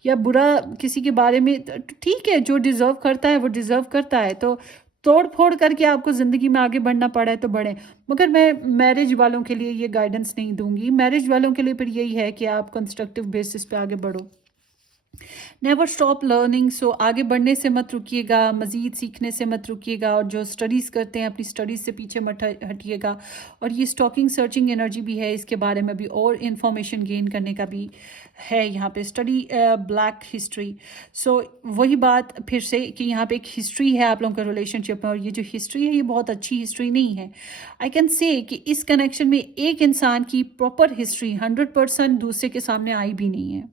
या बुरा किसी के बारे में, ठीक है, जो डिज़र्व करता है वो डिज़र्व करता है। तो तोड़-फोड़ करके आपको ज़िंदगी में आगे बढ़ना पड़ा है तो बढ़ें। मगर मैं मैरिज वालों के लिए ये गाइडेंस नहीं दूँगी। मैरिज वालों के लिए फिर यही है कि आप कंस्ट्रक्टिव बेसिस पे आगे बढ़ो। नेवर स्टॉप लर्निंग, सो आगे बढ़ने से मत रुकिएगा, मज़ीद सीखने से मत रुकिएगा, और जो स्टडीज़ करते हैं अपनी स्टडीज़ से पीछे मत हटिएगा। और ये स्टॉकिंग सर्चिंग एनर्जी भी है, इसके बारे में भी और इन्फॉर्मेशन गेन करने का भी है यहाँ पे। स्टडी ब्लैक हिस्ट्री, सो वही बात फिर से कि यहाँ पे एक हिस्ट्री है आप लोगों का रिलेशनशिप में, और ये जो हिस्ट्री है ये बहुत अच्छी हिस्ट्री नहीं है। आई कैन से कि इस कनेक्शन में एक इंसान की प्रॉपर हिस्ट्री 100% दूसरे के सामने आई भी नहीं है,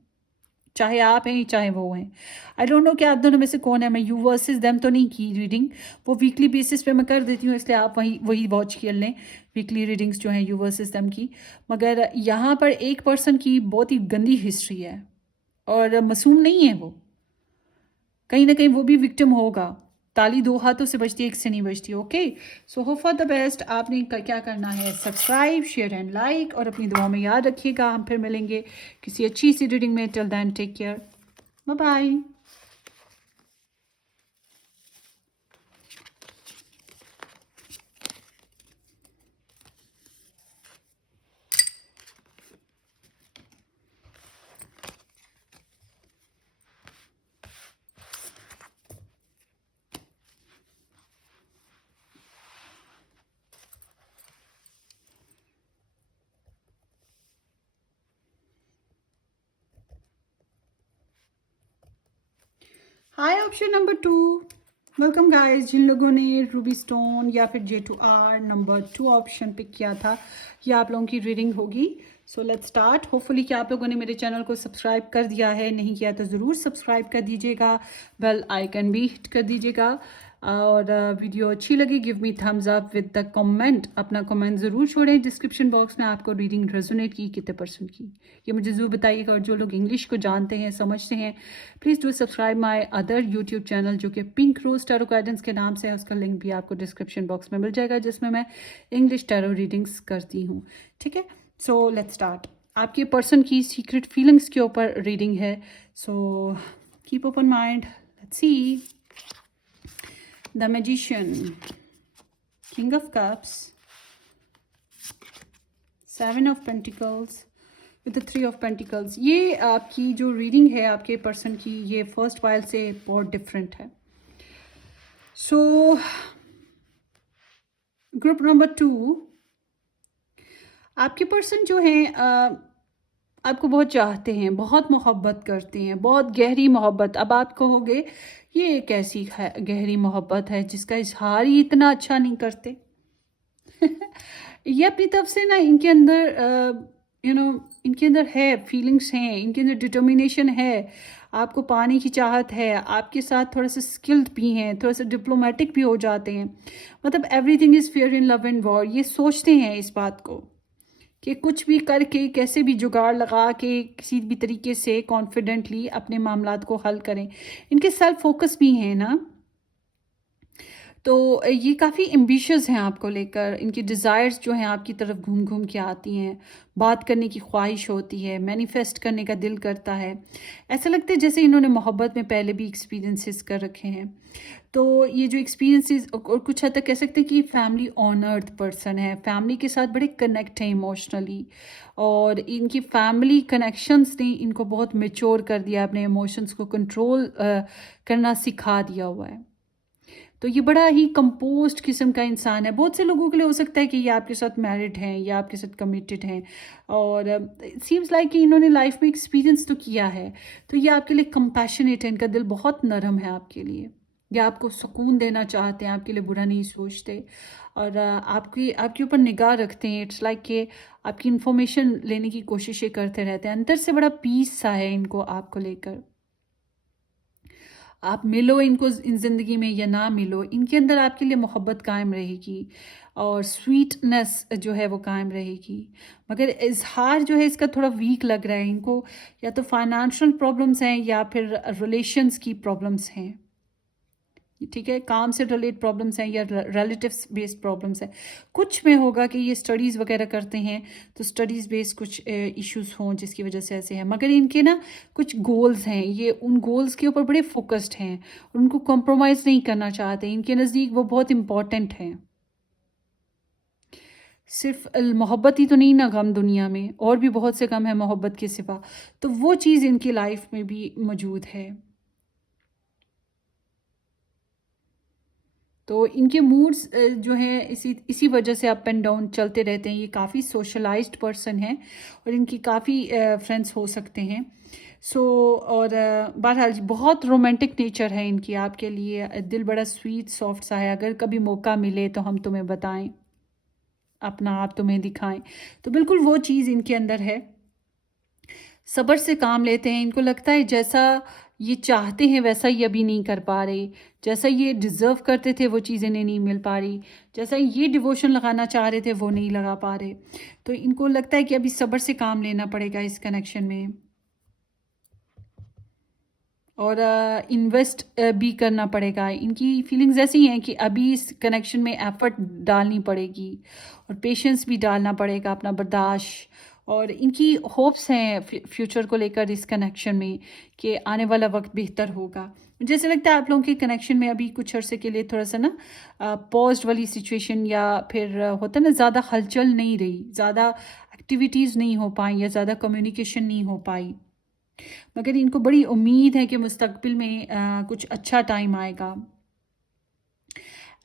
चाहे आप हैं चाहे वो हैं। आई डोंट नो कि आप दोनों में से कौन है। मैं यू वर्सेस देम तो नहीं की रीडिंग, वो वीकली बेसिस पे मैं कर देती हूँ, इसलिए आप वही वही वॉच कर लें वीकली रीडिंग्स जो हैं यू वर्सेस देम की। मगर यहाँ पर एक पर्सन की बहुत ही गंदी हिस्ट्री है और मासूम नहीं है वो, कहीं ना कहीं वो भी विक्टिम होगा। ताली दो हाथों से बजती है, एक से नहीं बजती। Okay, so hope for the best. आपने क्या करना है, सब्सक्राइब शेयर एंड लाइक, और अपनी दुआ में याद रखिएगा। हम फिर मिलेंगे किसी अच्छी सी रीडिंग में। Till then take care, bye bye. Hi option number 2, welcome guys. जिन लोगों ने रूबी स्टोन या फिर J2R नंबर 2 ऑप्शन पिक किया था, ये आप लोगों की रीडिंग होगी। सो लेट्स स्टार्ट। होपफुली कि आप लोगों ने मेरे चैनल को सब्सक्राइब कर दिया है, नहीं किया तो ज़रूर सब्सक्राइब कर दीजिएगा, बेल आइकन भी हिट कर दीजिएगा, और वीडियो अच्छी लगी give me thumbs up with the comment. अपना कमेंट ज़रूर छोड़ें डिस्क्रिप्शन बॉक्स में, आपको रीडिंग रेजोनेट की कितने परसेंट की, ये मुझे ज़रूर बताइएगा। और जो लोग इंग्लिश को जानते हैं समझते हैं, please do subscribe my other YouTube channel जो कि पिंक रोज टैरो गाइडेंस के नाम से है। उसका लिंक भी आपको डिस्क्रिप्शन बॉक्स में मिल जाएगा, जिसमें मैं इंग्लिश टैरो रीडिंग्स करती हूँ। ठीक है, सो लेट्स स्टार्ट। आपके पर्सन की सीक्रेट फीलिंग्स के ऊपर रीडिंग है, so keep open mind. Let's see the magician, king of cups, 7 of pentacles with 3 of pentacles. ये आपकी जो रीडिंग है आपके पर्सन की, ये फर्स्ट वाइल से बहुत डिफरेंट है। सो ग्रुप नंबर 2, आपके पर्सन जो हैं आपको बहुत चाहते हैं, बहुत मोहब्बत करते हैं, बहुत गहरी मोहब्बत। अब आप कहोगे ये एक ऐसी गहरी मोहब्बत है जिसका इजहार ही इतना अच्छा नहीं करते। ये अपनी तरफ से ना इनके अंदर इनके अंदर है, फीलिंग्स हैं, इनके अंदर डिटर्मिनेशन है, आपको पाने की चाहत है, आपके साथ थोड़ा सा स्किल्ड भी हैं, थोड़ा सा डिप्लोमेटिक भी हो जाते हैं। मतलब everything is fair in love and war. ये सोचते हैं इस बात को कि कुछ भी करके, कैसे भी जुगाड़ लगा के, किसी भी तरीके से कॉन्फिडेंटली अपने मामलात को हल करें। इनके सेल्फ फोकस भी हैं ना, तो ये काफ़ी एम्बिशियस हैं आपको लेकर। इनकी डिज़ायर्स जो हैं आपकी तरफ घूम घूम के आती हैं, बात करने की ख्वाहिश होती है, मैनिफेस्ट करने का दिल करता है। ऐसा लगता है जैसे इन्होंने मोहब्बत में पहले भी एक्सपीरियंसेस कर रखे हैं। तो ये जो एक्सपीरियंसेस, और कुछ हद तक कह सकते हैं कि फैमिली ऑनर्ड पर्सन है, फैमिली के साथ बड़े कनेक्ट हैं इमोशनली, और इनकी फैमिली कनेक्शंस ने इनको बहुत मेच्योर कर दिया, अपने इमोशंस को कंट्रोल करना सिखा दिया हुआ है। तो ये बड़ा ही कंपोस्ट किस्म का इंसान है। बहुत से लोगों के लिए हो सकता है कि ये आपके साथ मैरिड हैं या आपके साथ कमिटेड हैं, और सीम्स लाइक कि इन्होंने लाइफ में एक्सपीरियंस तो किया है, तो ये आपके लिए कंपैशनेट है, इनका दिल बहुत नरम है आपके लिए, ये आपको सुकून देना चाहते हैं, आपके लिए बुरा नहीं सोचते, और आपके ऊपर निगाह रखते हैं। इट्स लाइक कि आपकी इन्फॉर्मेशन लेने की कोशिशें करते रहते हैं। अंदर से बड़ा पीस सा है इनको आपको लेकर। आप मिलो इनको इन ज़िंदगी में या ना मिलो, इनके अंदर आपके लिए मोहब्बत कायम रहेगी, और स्वीटनेस जो है वो कायम रहेगी। मगर इजहार जो है इसका थोड़ा वीक लग रहा है इनको, या तो फाइनेंशियल प्रॉब्लम्स हैं या फिर रिलेशंस की प्रॉब्लम्स हैं, ठीक है, काम से रिलेटेड प्रॉब्लम्स हैं या रिलेटिव्स बेस्ड प्रॉब्लम्स हैं। कुछ में होगा कि ये स्टडीज़ वगैरह करते हैं तो स्टडीज़ बेस्ड कुछ इश्यूज हों जिसकी वजह से ऐसे हैं, मगर इनके ना कुछ गोल्स हैं, ये उन गोल्स के ऊपर बड़े फोकस्ड हैं, उनको कॉम्प्रोमाइज़ नहीं करना चाहते, इनके नज़दीक वो बहुत इम्पॉर्टेंट हैं। सिर्फ मोहब्बत ही तो नहीं ना गम दुनिया में, और भी बहुत से गम है मोहब्बत के सिवा, तो वो चीज़ इनकी लाइफ में भी मौजूद है। तो इनके मूड्स जो हैं इसी वजह से अप एंड डाउन चलते रहते हैं। ये काफ़ी सोशलाइज्ड पर्सन हैं और इनकी काफ़ी फ्रेंड्स हो सकते हैं। सो और बहरहाल बहुत रोमांटिक नेचर है इनकी आपके लिए, दिल बड़ा स्वीट सॉफ्ट सा है। अगर कभी मौका मिले तो हम तुम्हें बताएं, अपना आप तुम्हें दिखाएं, तो बिल्कुल वो चीज़ इनके अंदर है। सब्र से काम लेते हैं, इनको लगता है जैसा ये चाहते हैं वैसा ये अभी नहीं कर पा रहे, जैसा ये डिज़र्व करते थे वो चीज़ इन्हें नहीं मिल पा रही, जैसा ये डिवोशन लगाना चाह रहे थे वो नहीं लगा पा रहे। तो इनको लगता है कि अभी सब्र से काम लेना पड़ेगा इस कनेक्शन में, और इन्वेस्ट भी करना पड़ेगा। इनकी फीलिंग्स ऐसी हैं कि अभी इस कनेक्शन में एफर्ट डालनी पड़ेगी और पेशेंस भी डालना पड़ेगा, अपना बर्दाश्त। और इनकी होप्स हैं फ्यूचर को लेकर इस कनेक्शन में कि आने वाला वक्त बेहतर होगा। जैसे लगता है आप लोगों के कनेक्शन में अभी कुछ अरसे के लिए थोड़ा सा ना पॉज्ड वाली सिचुएशन, या फिर होता है ना ज़्यादा हलचल नहीं रही, ज़्यादा एक्टिविटीज़ नहीं हो पाई या ज़्यादा कम्युनिकेशन नहीं हो पाई, मगर इनको बड़ी उम्मीद है कि मुस्तकबिल में कुछ अच्छा टाइम आएगा।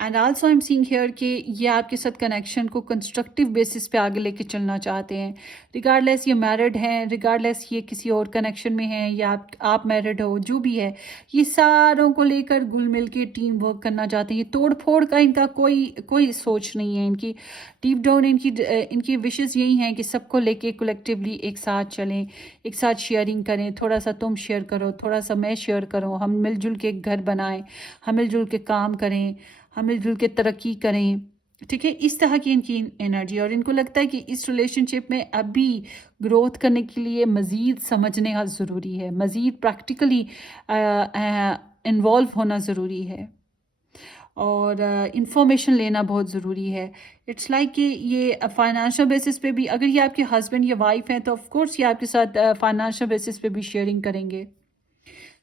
And also I am seeing here कि ये आपके साथ कनेक्शन को कंस्ट्रक्टिव बेसिस पे आगे लेके चलना चाहते हैं। रिगार्डलेस ये मैरिड हैं, रिगार्डलेस ये किसी और कनेक्शन में हैं, या आप मैरिड हो, जो भी है, ये सारों को लेकर घुल मिल के टीम वर्क करना चाहते हैं। ये तोड़ फोड़ का इनका कोई कोई सोच नहीं है। इनकी डीप डाउन इनकी विशेज़ यही हैं कि सबको लेके कलेक्टिवली एक साथ चलें, एक साथ शेयरिंग करें, थोड़ा सा तुम शेयर करो, थोड़ा सा मैं शेयर करूँ, हम मिलजुल के एक घर बनाएं, हम मिलजुल के काम करें, हम मिलजुल के तरक्की करें। ठीक है, इस तरह की इनकी एनर्जी, और इनको लगता है कि इस रिलेशनशिप में अभी ग्रोथ करने के लिए मज़ीद समझने का ज़रूरी है, मज़ीद प्रैक्टिकली इन्वॉल्व होना ज़रूरी है, और इंफॉर्मेशन लेना बहुत ज़रूरी है। इट्स लाइक कि ये फाइनेंशियल बेसिस पे भी, अगर ये आपके हस्बैंड या वाइफ हैं तो ऑफ कोर्स ये आपके साथ फाइनेंशियल बेसिस पे भी शेयरिंग करेंगे,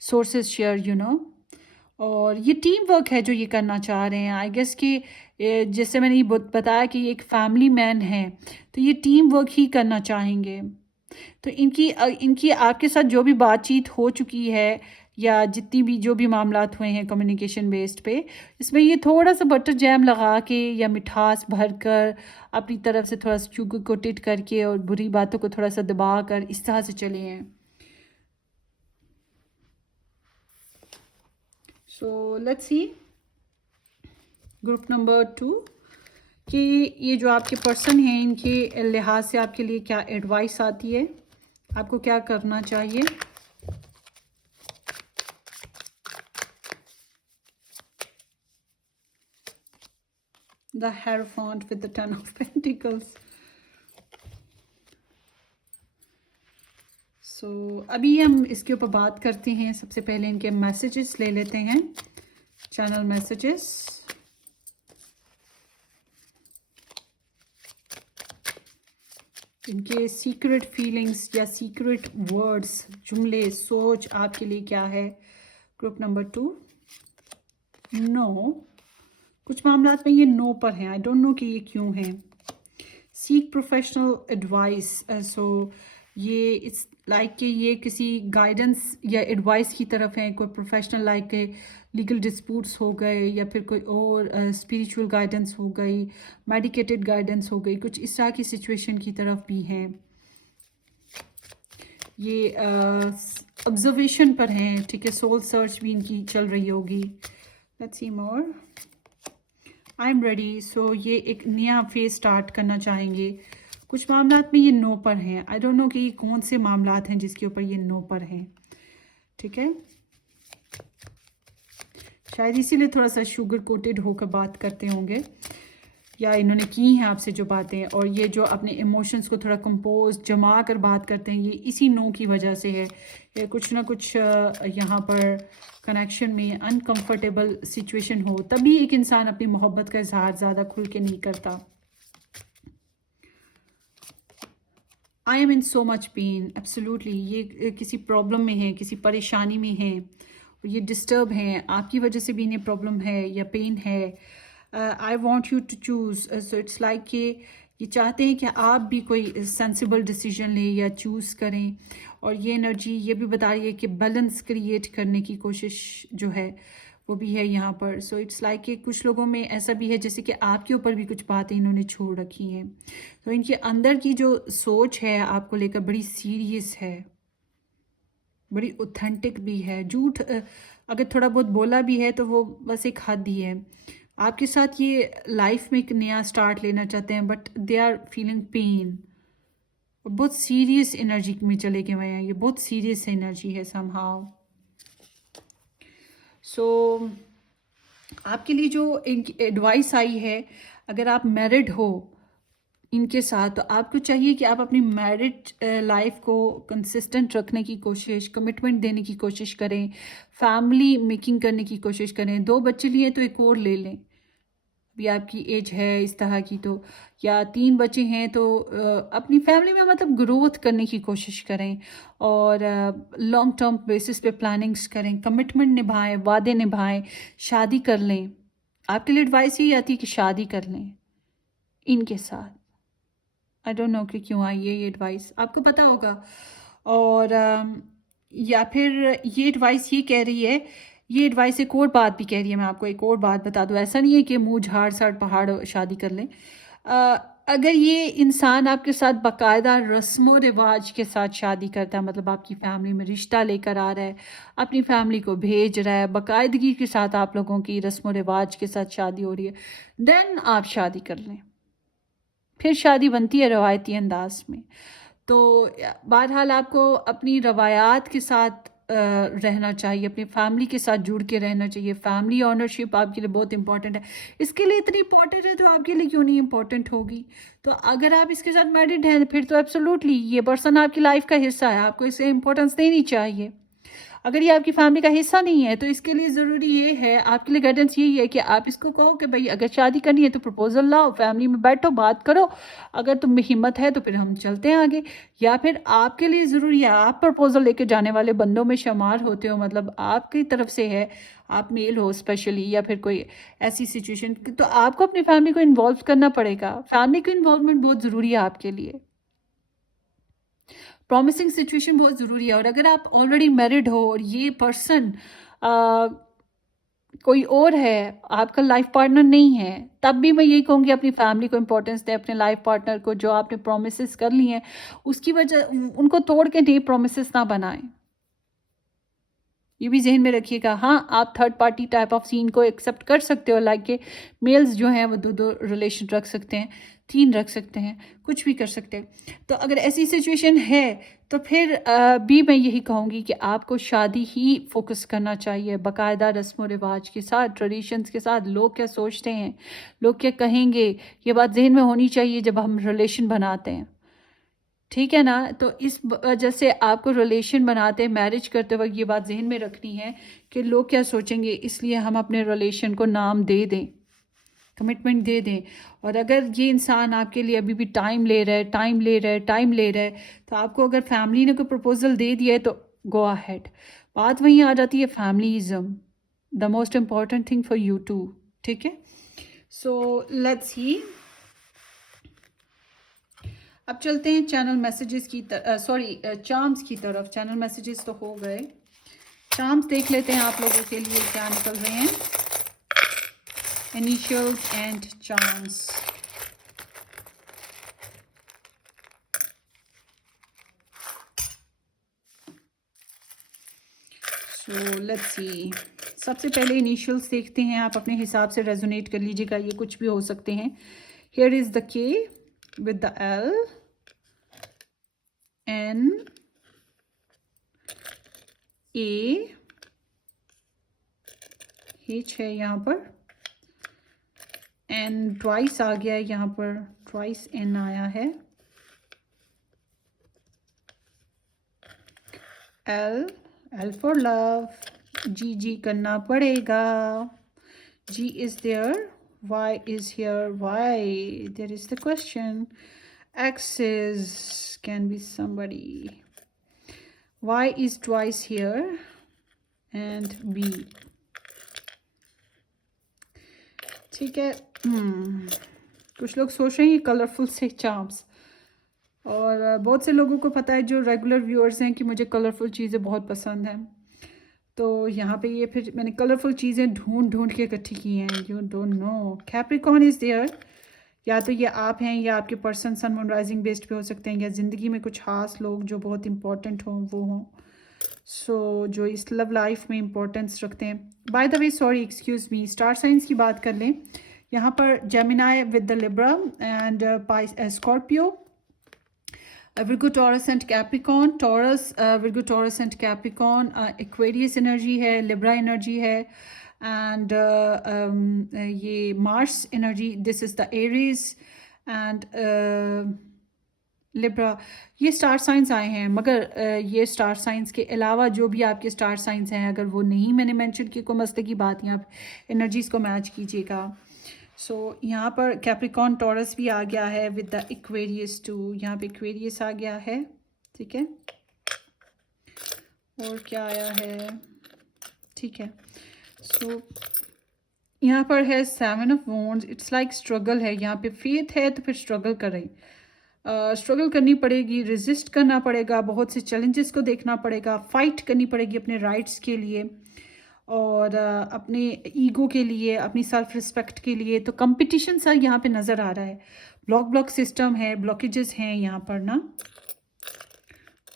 सोर्सेज शेयर और ये टीम वर्क है जो ये करना चाह रहे हैं। आई गेस कि जैसे मैंने ये बताया कि ये एक फैमिली मैन है, तो ये टीम वर्क ही करना चाहेंगे। तो इनकी आपके साथ जो भी बातचीत हो चुकी है, या जितनी भी जो भी मामलात हुए हैं कम्युनिकेशन बेस्ड पे, इसमें ये थोड़ा सा बटर जैम लगा के या मिठास भर कर अपनी तरफ से थोड़ा सा शुगर कोटेड करके और बुरी बातों को थोड़ा सा दबा कर इस तरह से चले हैं। So let's see group number 2 कि ये जो आपके पर्सन हैं इनके लिहाज से आपके लिए क्या एडवाइस आती है, आपको क्या करना चाहिए। The hierophant with the 10 of pentacles. So अभी हम इसके ऊपर बात करते हैं। सबसे पहले इनके मैसेजेस ले लेते हैं, चैनल मैसेजेस। इनके सीक्रेट फीलिंग्स या सीक्रेट वर्ड्स, जुमले, सोच आपके लिए क्या है। Group number 2, no. कुछ मामलात में ये नो पर हैं, आई डोंट नो कि ये क्यों हैं। सीक प्रोफेशनल एडवाइस, सो ये इट्स लाइक कि ये किसी गाइडेंस या एडवाइस की तरफ हैं, कोई प्रोफेशनल लाइक लीगल डिस्प्यूट्स हो गए, या फिर कोई और स्पिरिचुअल गाइडेंस हो गई, मेडिकेटेड गाइडेंस हो गई, कुछ इस तरह की सिचुएशन की तरफ भी हैं। ये ऑब्जर्वेशन पर हैं, ठीक है, सोल सर्च भी इनकी चल रही होगी। Let's see more. I am ready, so ये एक नया फेज स्टार्ट करना चाहेंगे। कुछ मामलात में ये नो पर हैं, आई डोंट नो कि ये कौन से मामलात हैं जिसके ऊपर ये नो पर हैं। ठीक है, शायद इसीलिए थोड़ा सा शुगर कोटेड होकर बात करते होंगे। या इन्होंने की हैं आपसे जो बातें, और ये जो अपने इमोशंस को थोड़ा कंपोज जमा कर बात करते हैं, ये इसी नो की वजह से है। ये कुछ ना कुछ यहाँ पर कनेक्शन में अनकंफर्टेबल सिचुएशन हो, तभी एक इंसान अपनी मोहब्बत का इजहार ज़्यादा खुल के नहीं करता। आई am in so much pain, absolutely. ये किसी प्रॉब्लम में है, किसी परेशानी में है, ये डिस्टर्ब हैं, आपकी वजह से भी इन्हें प्रॉब्लम है या पेन है। I want you to choose, so it's like ये चाहते हैं कि आप भी कोई सेंसिबल डिसीजन लें या चूज़ करें। और ये एनर्जी ये भी बता रही है कि बैलेंस क्रिएट करने की कोशिश जो है वो भी है यहाँ पर। सो इट्स लाइक कि कुछ लोगों में ऐसा भी है जैसे कि आपके ऊपर भी कुछ बातें इन्होंने छोड़ रखी हैं। तो इनके अंदर की जो सोच है आपको लेकर बड़ी सीरियस है, बड़ी ऑथेंटिक भी है। झूठ अगर थोड़ा बहुत बोला भी है तो वो बस एक हद ही है। आपके साथ ये लाइफ में एक नया स्टार्ट लेना चाहते हैं, but they are feeling pain. बहुत सीरियस एनर्जी में चले गए हैं, ये बहुत सीरियस एनर्जी है समहाउ। सो आपके लिए जो एडवाइस आई है, अगर आप मैरिड हो इनके साथ, तो आपको चाहिए कि आप अपनी मैरिड लाइफ को कंसिस्टेंट रखने की कोशिश, कमिटमेंट देने की कोशिश करें, फैमिली मेकिंग करने की कोशिश करें। 2 बच्चे लिए तो एक और ले लें, अभी आपकी एज है इस तरह की तो, या 3 बच्चे हैं तो अपनी फैमिली में मतलब ग्रोथ करने की कोशिश करें, और लॉन्ग टर्म बेसिस पे प्लानिंग्स करें, कमिटमेंट निभाएं, वादे निभाएं, शादी कर लें। आपके लिए एडवाइस यही आती है कि शादी कर लें इनके साथ। आई डोंट नो कि क्यों आई है ये एडवाइस, आपको पता होगा। और या फिर ये एडवाइस ये कह रही है, ये एडवाइस एक और बात भी कह रही है। मैं आपको एक और बात बता दूं, ऐसा नहीं है कि मुँह झाड़ साड़ पहाड़ शादी कर लें। अगर ये इंसान आपके साथ बाकायदा रस्म रिवाज के साथ शादी करता है, मतलब आपकी फैमिली में रिश्ता लेकर आ रहा है, अपनी फैमिली को भेज रहा है, बाकायदगी के साथ आप लोगों की रस्म रिवाज के साथ शादी हो रही है, देन आप शादी कर लें। फिर शादी बनती है रवायती अंदाज में। तो बहरहाल आपको अपनी रवायात के साथ रहना चाहिए, अपनी फैमिली के साथ जुड़ के रहना चाहिए। फैमिली ओनरशिप आपके लिए बहुत इंपॉर्टेंट है। इसके लिए इतनी इंपॉर्टेंट है तो आपके लिए क्यों नहीं इंपॉर्टेंट होगी। तो अगर आप इसके साथ मैरिड हैं फिर तो एब्सोल्युटली ये पर्सन आपकी लाइफ का हिस्सा है, आपको इसे इंपॉर्टेंस देनी चाहिए। अगर ये आपकी फैमिली का हिस्सा नहीं है तो इसके लिए ज़रूरी ये है, आपके लिए गाइडेंस यही है कि आप इसको कहो कि भाई अगर शादी करनी है तो प्रपोजल लाओ, फैमिली में बैठो, बात करो, अगर तुम में हिम्मत है तो फिर हम चलते हैं आगे। या फिर आपके लिए ज़रूरी है, आप प्रपोजल लेके जाने वाले बंदों में शुमार होते हो, मतलब आपकी तरफ से है, आप मेल हो स्पेशली, या फिर कोई ऐसी सिचुएशन, तो आपको अपनी फैमिली को इन्वॉल्व करना पड़ेगा। फैमिली का इन्वॉल्वमेंट बहुत ज़रूरी है आपके लिए। प्रॉमिसिंग सिचुएशन बहुत ज़रूरी है। और अगर आप ऑलरेडी मैरिड हो और ये पर्सन कोई और है, आपका लाइफ पार्टनर नहीं है, तब भी मैं यही कहूँगी अपनी फैमिली को इम्पोर्टेंस दें, अपने लाइफ पार्टनर को। जो आपने प्रोमिसेस कर ली हैं उसकी वजह उनको तोड़ के नए प्रोमिसेस ना बनाएं, ये भी जहन में रखिएगा। हाँ, आप third party type of scene को एक्सेप्ट कर सकते हो, लाइक के मेल्स जो हैं वो 2-2 रिलेशन रख सकते हैं, 3 रख सकते हैं, कुछ भी कर सकते हैं। तो अगर ऐसी सिचुएशन है तो फिर भी मैं यही कहूँगी कि आपको शादी ही फोकस करना चाहिए, बाकायदा रस्म व रिवाज के साथ, ट्रेडिशंस के साथ। लोग क्या सोचते हैं, लोग क्या कहेंगे, ये बात जहन में होनी चाहिए जब हम रिलेशन बनाते हैं, ठीक है ना। तो इस वजह से आपको रिलेशन बनाते हैं, मैरिज करते वक्त ये बात जहन में रखनी है कि लोग क्या सोचेंगे, इसलिए हम अपने रिलेशन को नाम दे दें, कमिटमेंट दे दें। और अगर ये इंसान आपके लिए अभी भी टाइम ले रहा है, टाइम ले रहा है, टाइम ले रहा है, तो आपको अगर फैमिली ने कोई प्रपोजल दे दिया है तो गो अहेड। बात वहीं आ जाती है familism, the most important thing for you too, ठीक है। सो लेट्स सी, अब चलते हैं चैनल मैसेजेस की सॉरी चार्म्स की तरफ। चैनल मैसेजेस तो हो गए, चार्म्स देख लेते हैं आप लोगों के लिए क्या निकल रहे हैं। Initials and charms. So let's सी, सबसे पहले इनिशियल्स देखते हैं, आप अपने हिसाब से रेजोनेट कर लीजिएगा, ये कुछ भी हो सकते हैं। Here is the K with the L, N, A, H है यहाँ पर, एन ट्वाइस आ गया है यहाँ पर, ट्वाइस एन आया है। L, L for love, G G करना पड़ेगा, G is there, Y is here, Y there is the question, X is can be somebody, Y is twice here and B. ठीक है, कुछ लोग सोच रहे हैं कलरफुल से चार्म्स, और बहुत से लोगों को पता है जो रेगुलर व्यूअर्स हैं कि मुझे कलरफुल चीज़ें बहुत पसंद हैं। तो यहाँ पे ये फिर मैंने कलरफुल चीज़ें ढूंढ ढूंढ के इकट्ठी की हैं। You don't know Capricorn is there, या तो ये आप हैं या आपके person sun moon rising based पे हो सकते हैं, या ज़िंदगी में कुछ खास लोग जो बहुत इंपॉर्टेंट हों वो हों, सो जो इस लव लाइफ में इंपॉर्टेंस रखते हैं। By the way sorry excuse me, star signs की बात कर लें, यहाँ पर Gemini with the Libra and Scorpio, Virgo, Taurus and Capricorn, Taurus, Virgo, Taurus and Capricorn, Aquarius energy है, Libra energy है, and ये Mars energy, this is the Aries and Libra। ये स्टार साइंस आए हैं, मगर ये स्टार साइंस के अलावा जो भी आपके स्टार साइंस हैं, अगर वो नहीं मैंने मेंशन की, कोई मसले की बात नहीं, आप एनर्जीज को मैच कीजिएगा। सो यहाँ पर कैप्रिकॉर्न टॉरस भी आ गया है विद द इक्वेरियस टू, यहाँ पे इक्वेरियस आ गया है। ठीक है, और क्या आया है, ठीक है। सो यहाँ पर है seven of wands, it's like struggle है, यहाँ पे फेथ है तो फिर स्ट्रगल कर रही, स्ट्रगल करनी पड़ेगी, रेजिस्ट करना पड़ेगा, बहुत से चैलेंजेस को देखना पड़ेगा, फाइट करनी पड़ेगी अपने राइट्स के लिए और अपने ईगो के लिए, अपनी सेल्फ रिस्पेक्ट के लिए। तो कंपटीशन सा यहाँ पे नज़र आ रहा है, ब्लॉक सिस्टम है, ब्लॉकेजेस हैं यहाँ पर ना।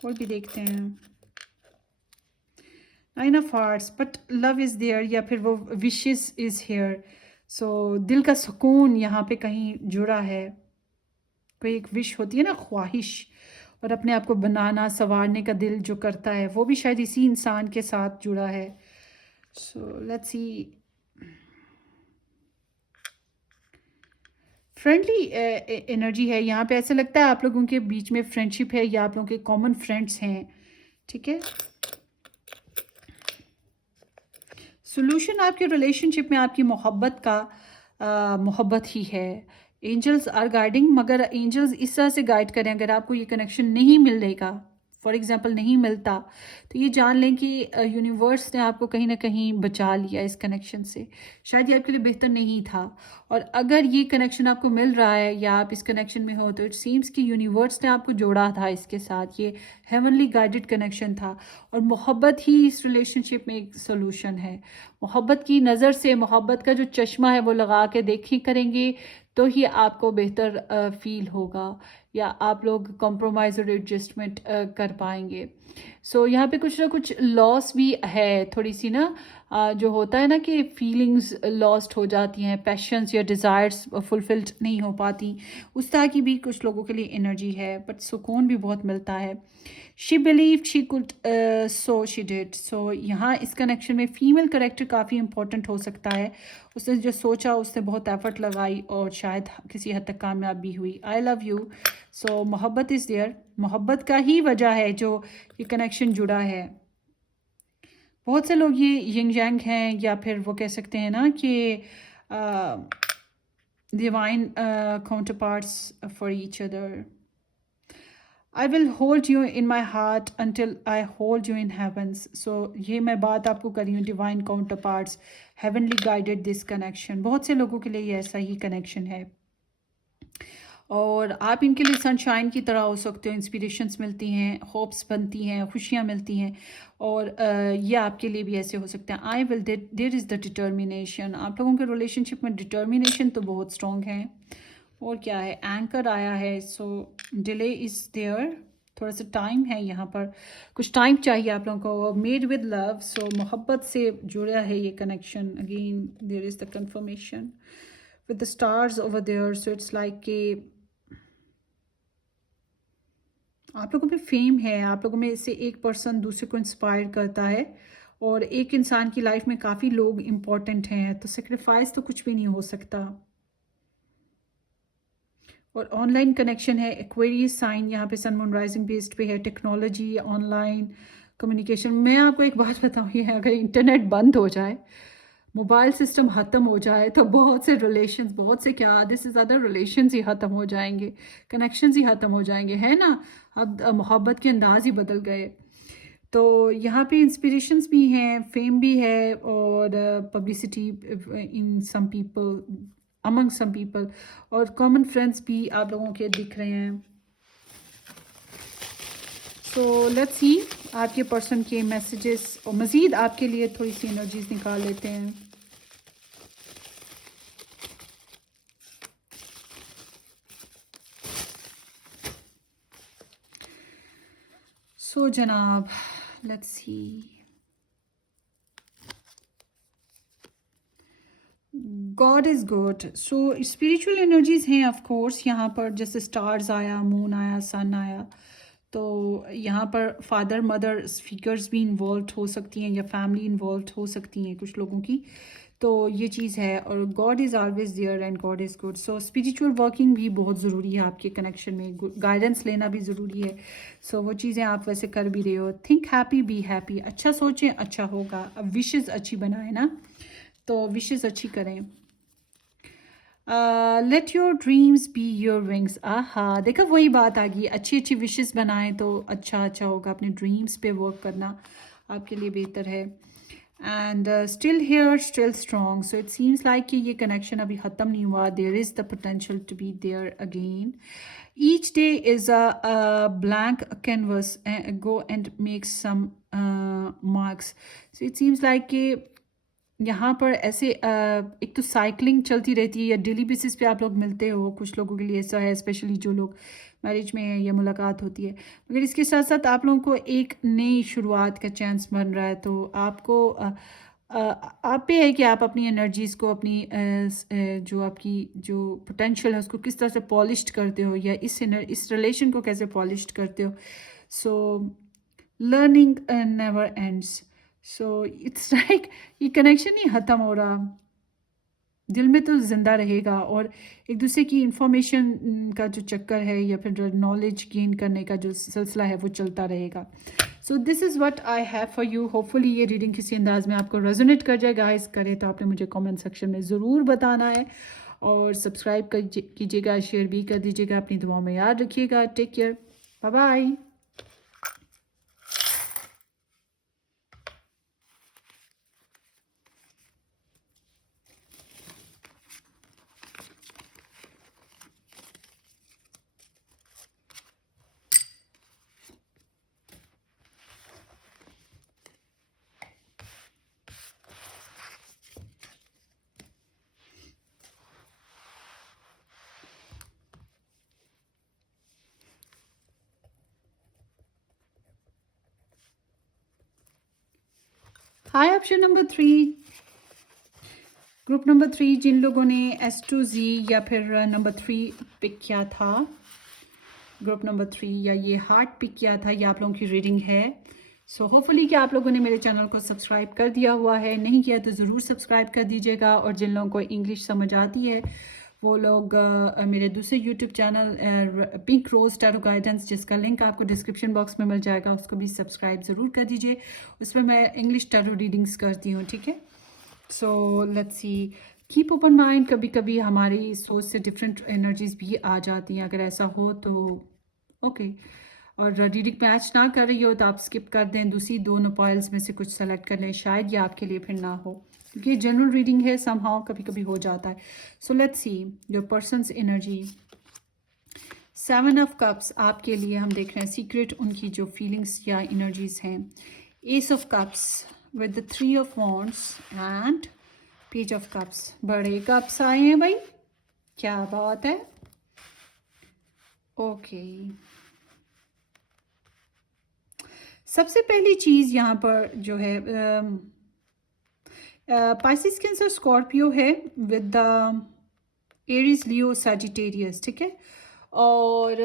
और भी देखते हैं, nine of hearts, but love is there, या फिर वो विशेस इज़ हेयर। सो दिल का सुकून यहाँ पे कहीं जुड़ा है, कोई एक विश होती है ना, ख्वाहिश, और अपने आप को बनाना संवारने का दिल जो करता है, वो भी शायद इसी इंसान के साथ जुड़ा है। So let's C, friendly energy है यहाँ पे, ऐसा लगता है आप लोगों के बीच में फ्रेंडशिप है या आप लोगों के कॉमन फ्रेंड्स हैं। ठीक है, सोल्यूशन आपके रिलेशनशिप में आपकी मोहब्बत का मोहब्बत ही है। एंजल्स आर गाइडिंग, मगर एंजल्स इस तरह से गाइड करें, अगर आपको ये कनेक्शन नहीं मिलेगा, फॉर एग्जांपल नहीं मिलता, तो ये जान लें कि यूनिवर्स ने आपको कहीं ना कहीं बचा लिया इस कनेक्शन से, शायद ये आपके लिए बेहतर नहीं था। और अगर ये कनेक्शन आपको मिल रहा है या आप इस कनेक्शन में हो, तो इट सीम्स कि यूनिवर्स ने आपको जोड़ा था इसके साथ, ये हेवनली गाइडेड कनेक्शन था। और मोहब्बत ही इस रिलेशनशिप में एक सोल्यूशन है। मोहब्बत की नज़र से, मोहब्बत का जो चश्मा है वो लगा के देखी करेंगे तो ही आपको बेहतर फील होगा, या आप लोग कॉम्प्रोमाइज़ और एडजस्टमेंट कर पाएंगे। सो यहाँ पे कुछ ना कुछ लॉस भी है, थोड़ी सी ना जो होता है ना कि फीलिंग्स लॉस्ट हो जाती हैं, पैशंस या डिज़ायर्स फुलफिल्ड नहीं हो पाती, उस तरह की भी कुछ लोगों के लिए एनर्जी है, बट सुकून भी बहुत मिलता है। She believe she could, so she did. So यहाँ इस कनेक्शन में फीमेल करेक्टर काफ़ी इंपॉर्टेंट हो सकता है, उसने जो सोचा उसने बहुत एफर्ट लगाई और शायद किसी हद तक कामयाब भी हुई। I love you. सो मोहब्बत इज़ देयर, मोहब्बत का ही वजह है जो ये कनेक्शन जुड़ा है। बहुत से लोग ये यिंग यांग हैं, या फिर वो कह सकते हैं ना कि divine counterparts for each other. I will hold you in my heart until I hold you in heavens. So ये मैं बात आपको कर रही हूँ, divine counterparts, heavenly guided this connection, बहुत से लोगों के लिए ये ऐसा ही कनेक्शन है, और आप इनके लिए सनशाइन की तरह हो सकते हो। इंस्पिरेशंस मिलती हैं, होप्स बनती हैं, खुशियाँ मिलती हैं, और ये आपके लिए भी ऐसे हो सकते हैं। I will, there is the determination, आप लोगों के रिलेशनशिप में डिटर्मिनेशन तो बहुत स्ट्रॉन्ग है। और क्या है, एंकर आया है, सो डिले इज़ देयर, थोड़ा सा टाइम है यहाँ पर, कुछ टाइम चाहिए आप लोगों को। मेड विद लव, सो मोहब्बत से जुड़ा है ये connection. Again there is the confirmation with the stars over there, so it's like कि आप लोगों में फेम है, आप लोगों में से एक पर्सन दूसरे को इंस्पायर करता है, और एक इंसान की लाइफ में काफ़ी लोग इम्पॉर्टेंट हैं, तो सेक्रीफाइस तो कुछ भी नहीं हो सकता। और ऑनलाइन कनेक्शन है, एक्वेरियस साइन, यहाँ पे सन मून राइजिंग बेस्ड पे है, टेक्नोलॉजी, ऑनलाइन कम्युनिकेशन। मैं आपको एक बात बताऊँ, ये अगर इंटरनेट बंद हो जाए, मोबाइल सिस्टम ख़त्म हो जाए, तो बहुत से रिलेशंस, बहुत से क्या आधे से ज़्यादा रिलेशंस ही ख़त्म हो जाएंगे, कनेक्शंस ही ख़त्म हो जाएंगे, है ना। अब मोहब्बत के अंदाज ही बदल गए। तो यहाँ पे इंस्पिरेशंस भी हैं, फेम भी है, और publicity in some people, among some people, और कॉमन फ्रेंड्स भी आप लोगों के दिख रहे हैं। सो लेट्स सी आपके पर्सन के मैसेजेस, और मज़ीद आपके लिए थोड़ी सी एनर्जीज निकाल लेते हैं। सो जनाब, let's see, God is good. So spiritual energies हैं ऑफ कोर्स यहाँ पर, जैसे स्टार्स आया, मून आया, सन आया, तो यहाँ पर फादर मदर फिगर्स भी इन्वॉल्व हो सकती हैं, या फैमिली इन्वॉल्व हो सकती हैं कुछ लोगों की, तो ये चीज़ है। और God is always there and God is good. So spiritual working भी बहुत ज़रूरी है आपके कनेक्शन में, गाइडेंस लेना भी ज़रूरी है। सो वो चीज़ें आप वैसे कर भी रहे हो। थिंक हैप्पी, बी हैप्पी, अच्छा सोचें अच्छा होगा। अब विशेज़ अच्छी बनाए ना, तो विशेज़ अच्छी करें। Let your dreams be your wings. आहा, देखा वही बात आ गई, अच्छी अच्छी विशेस बनाएं तो अच्छा अच्छा होगा। अपने ड्रीम्स पे वर्क करना आपके लिए बेहतर है। And still here, still strong. So it seems like कि ये कनेक्शन अभी ख़त्म नहीं हुआ। There is the potential to be there again. Each day is a blank canvas, go and make some marks. So it seems like कि यहाँ पर ऐसे एक तो साइकिलिंग चलती रहती है, या डेली बेसिस पे आप लोग मिलते हो, कुछ लोगों के लिए ऐसा है, स्पेशली जो लोग मैरिज में हैं, या मुलाकात होती है। मगर इसके साथ साथ आप लोगों को एक नई शुरुआत का चांस बन रहा है। तो आपको आप पे है कि आप अपनी एनर्जीज़ को, अपनी जो आपकी जो पोटेंशियल है उसको किस तरह से पॉलिश्ड करते हो, या इस रिलेशन को कैसे पॉलिश्ड करते हो। So learning never ends. So it's like ये कनेक्शन ही ख़त्म हो रहा, दिल में तो ज़िंदा रहेगा। और एक दूसरे की इंफॉर्मेशन का जो चक्कर है, या फिर नॉलेज गेन करने का जो सिलसिला है, वो चलता रहेगा। So this is what I have for you. Hopefully ये रीडिंग किसी अंदाज में आपको रेजोनेट कर जाए। गाइस करे तो आपने मुझे कमेंट सेक्शन में ज़रूर बताना है, और सब्सक्राइब कीजिएगा, शेयर भी कर दीजिएगा। अपनी दुआओं में याद रखिएगा। Take care, bye bye. Hi option number 3, group number 3, जिन लोगों ने S2Z या फिर नंबर 3 पिक किया था, ग्रुप नंबर 3 या ये हार्ट पिक किया था, ये आप लोगों की रीडिंग है। सो होपफुली कि आप लोगों ने मेरे चैनल को सब्सक्राइब कर दिया हुआ है, नहीं किया तो ज़रूर सब्सक्राइब कर दीजिएगा। और जिन लोगों को इंग्लिश समझ आती है वो लोग मेरे दूसरे YouTube channel pink rose tarot guidance, जिसका लिंक आपको डिस्क्रिप्शन बॉक्स में मिल जाएगा, उसको भी सब्सक्राइब ज़रूर कर दीजिए। उसमें मैं इंग्लिश टैरो रीडिंग्स करती हूँ, ठीक है। So let's C, keep open mind. कभी कभी हमारी सोच से डिफरेंट एनर्जीज भी आ जाती हैं, अगर ऐसा हो तो ओके। और रीडिंग मैच ना कर रही हो तो आप स्किप कर दें, दूसरी दोनों पॉइल्स में से कुछ सेलेक्ट कर लें, शायद ये आपके लिए फिर ना हो, क्योंकि ये जनरल रीडिंग है, समहाउ कभी कभी हो जाता है। So let's see your persons energy. 7 of cups आपके लिए हम देख रहे हैं, सीक्रेट उनकी जो फीलिंग्स या एनर्जीज हैं। S of cups with the 3 of wands and page of cups. बड़े कप्स आए हैं भाई, क्या बात है। ओके, सबसे पहली चीज़ यहाँ पर जो है, पाइसिस कैंसर स्कॉर्पियो है with the Aries Leo Sagittarius, ठीक है। और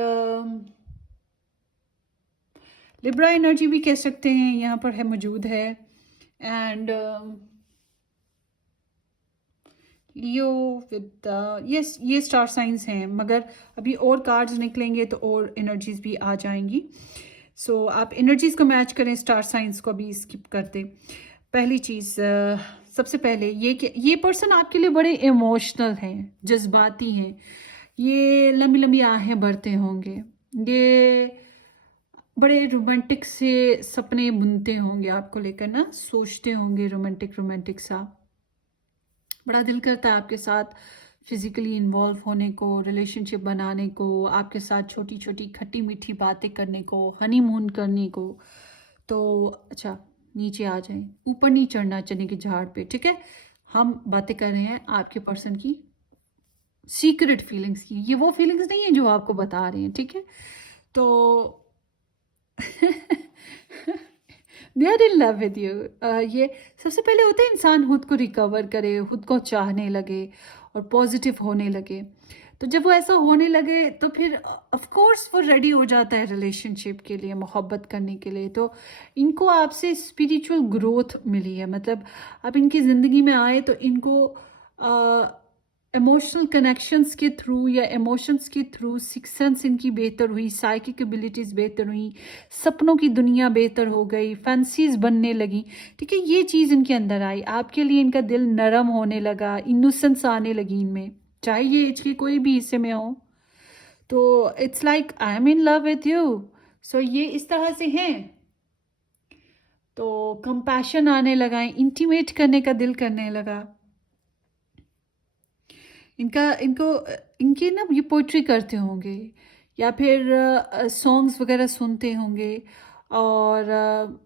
लिब्रा एनर्जी भी कह सकते हैं यहाँ पर है, मौजूद है। एंड लियो विद यस, ये स्टार साइंस हैं, मगर अभी और कार्ड्स निकलेंगे तो और एनर्जीज भी आ जाएंगी। सो आप एनर्जीज को मैच करें, स्टार साइंस को भी स्किप कर दें। पहली चीज़, सबसे पहले ये कि ये पर्सन आपके लिए बड़े इमोशनल हैं, जज्बाती हैं, ये लंबी लंबी आहें भरते होंगे, ये बड़े रोमांटिक से सपने बुनते होंगे आपको लेकर ना, सोचते होंगे रोमांटिक रोमांटिक सा। बड़ा दिल करता है आपके साथ फिजिकली इन्वॉल्व होने को, रिलेशनशिप बनाने को, आपके साथ छोटी छोटी खट्टी मीठी बातें करने को, हनीमून करने को। तो अच्छा, नीचे आ जाएं, ऊपर नहीं चढ़ना चने के झाड़ पे, ठीक है। हम बातें कर रहे हैं आपके पर्सन की सीक्रेट फीलिंग्स की। ये वो फीलिंग्स नहीं है जो आपको बता रहे हैं, ठीक है। तो they are in love with you. ये सबसे पहले होता है इंसान खुद को रिकवर करे, खुद को चाहने लगे और पॉजिटिव होने लगे। तो जब वो ऐसा होने लगे तो फिर ऑफ कोर्स वो रेडी हो जाता है रिलेशनशिप के लिए, मोहब्बत करने के लिए। तो इनको आपसे स्पिरिचुअल ग्रोथ मिली है, मतलब आप इनकी ज़िंदगी में आए तो इनको इमोशनल कनेक्शंस के थ्रू या इमोशंस के थ्रू सिक्स सेंस इनकी बेहतर हुई, साइकिक एबिलिटीज़ बेहतर हुई, सपनों की दुनिया बेहतर हो गई, फैंसीज बनने लगी, ठीक है। ये चीज़ इनके अंदर आई, आपके लिए इनका दिल नरम होने लगा, इनोसेंस आने लगी इनमें, चाहे ये एज के कोई भी हिस्से में हो। तो it's like I am in love with you. So ये इस तरह से हैं। तो कंपैशन आने लगा, इंटीमेट करने का दिल करने लगा इनका। इनको इनके ना ये पोइट्री करते होंगे या फिर सॉन्ग्स वगैरह सुनते होंगे, और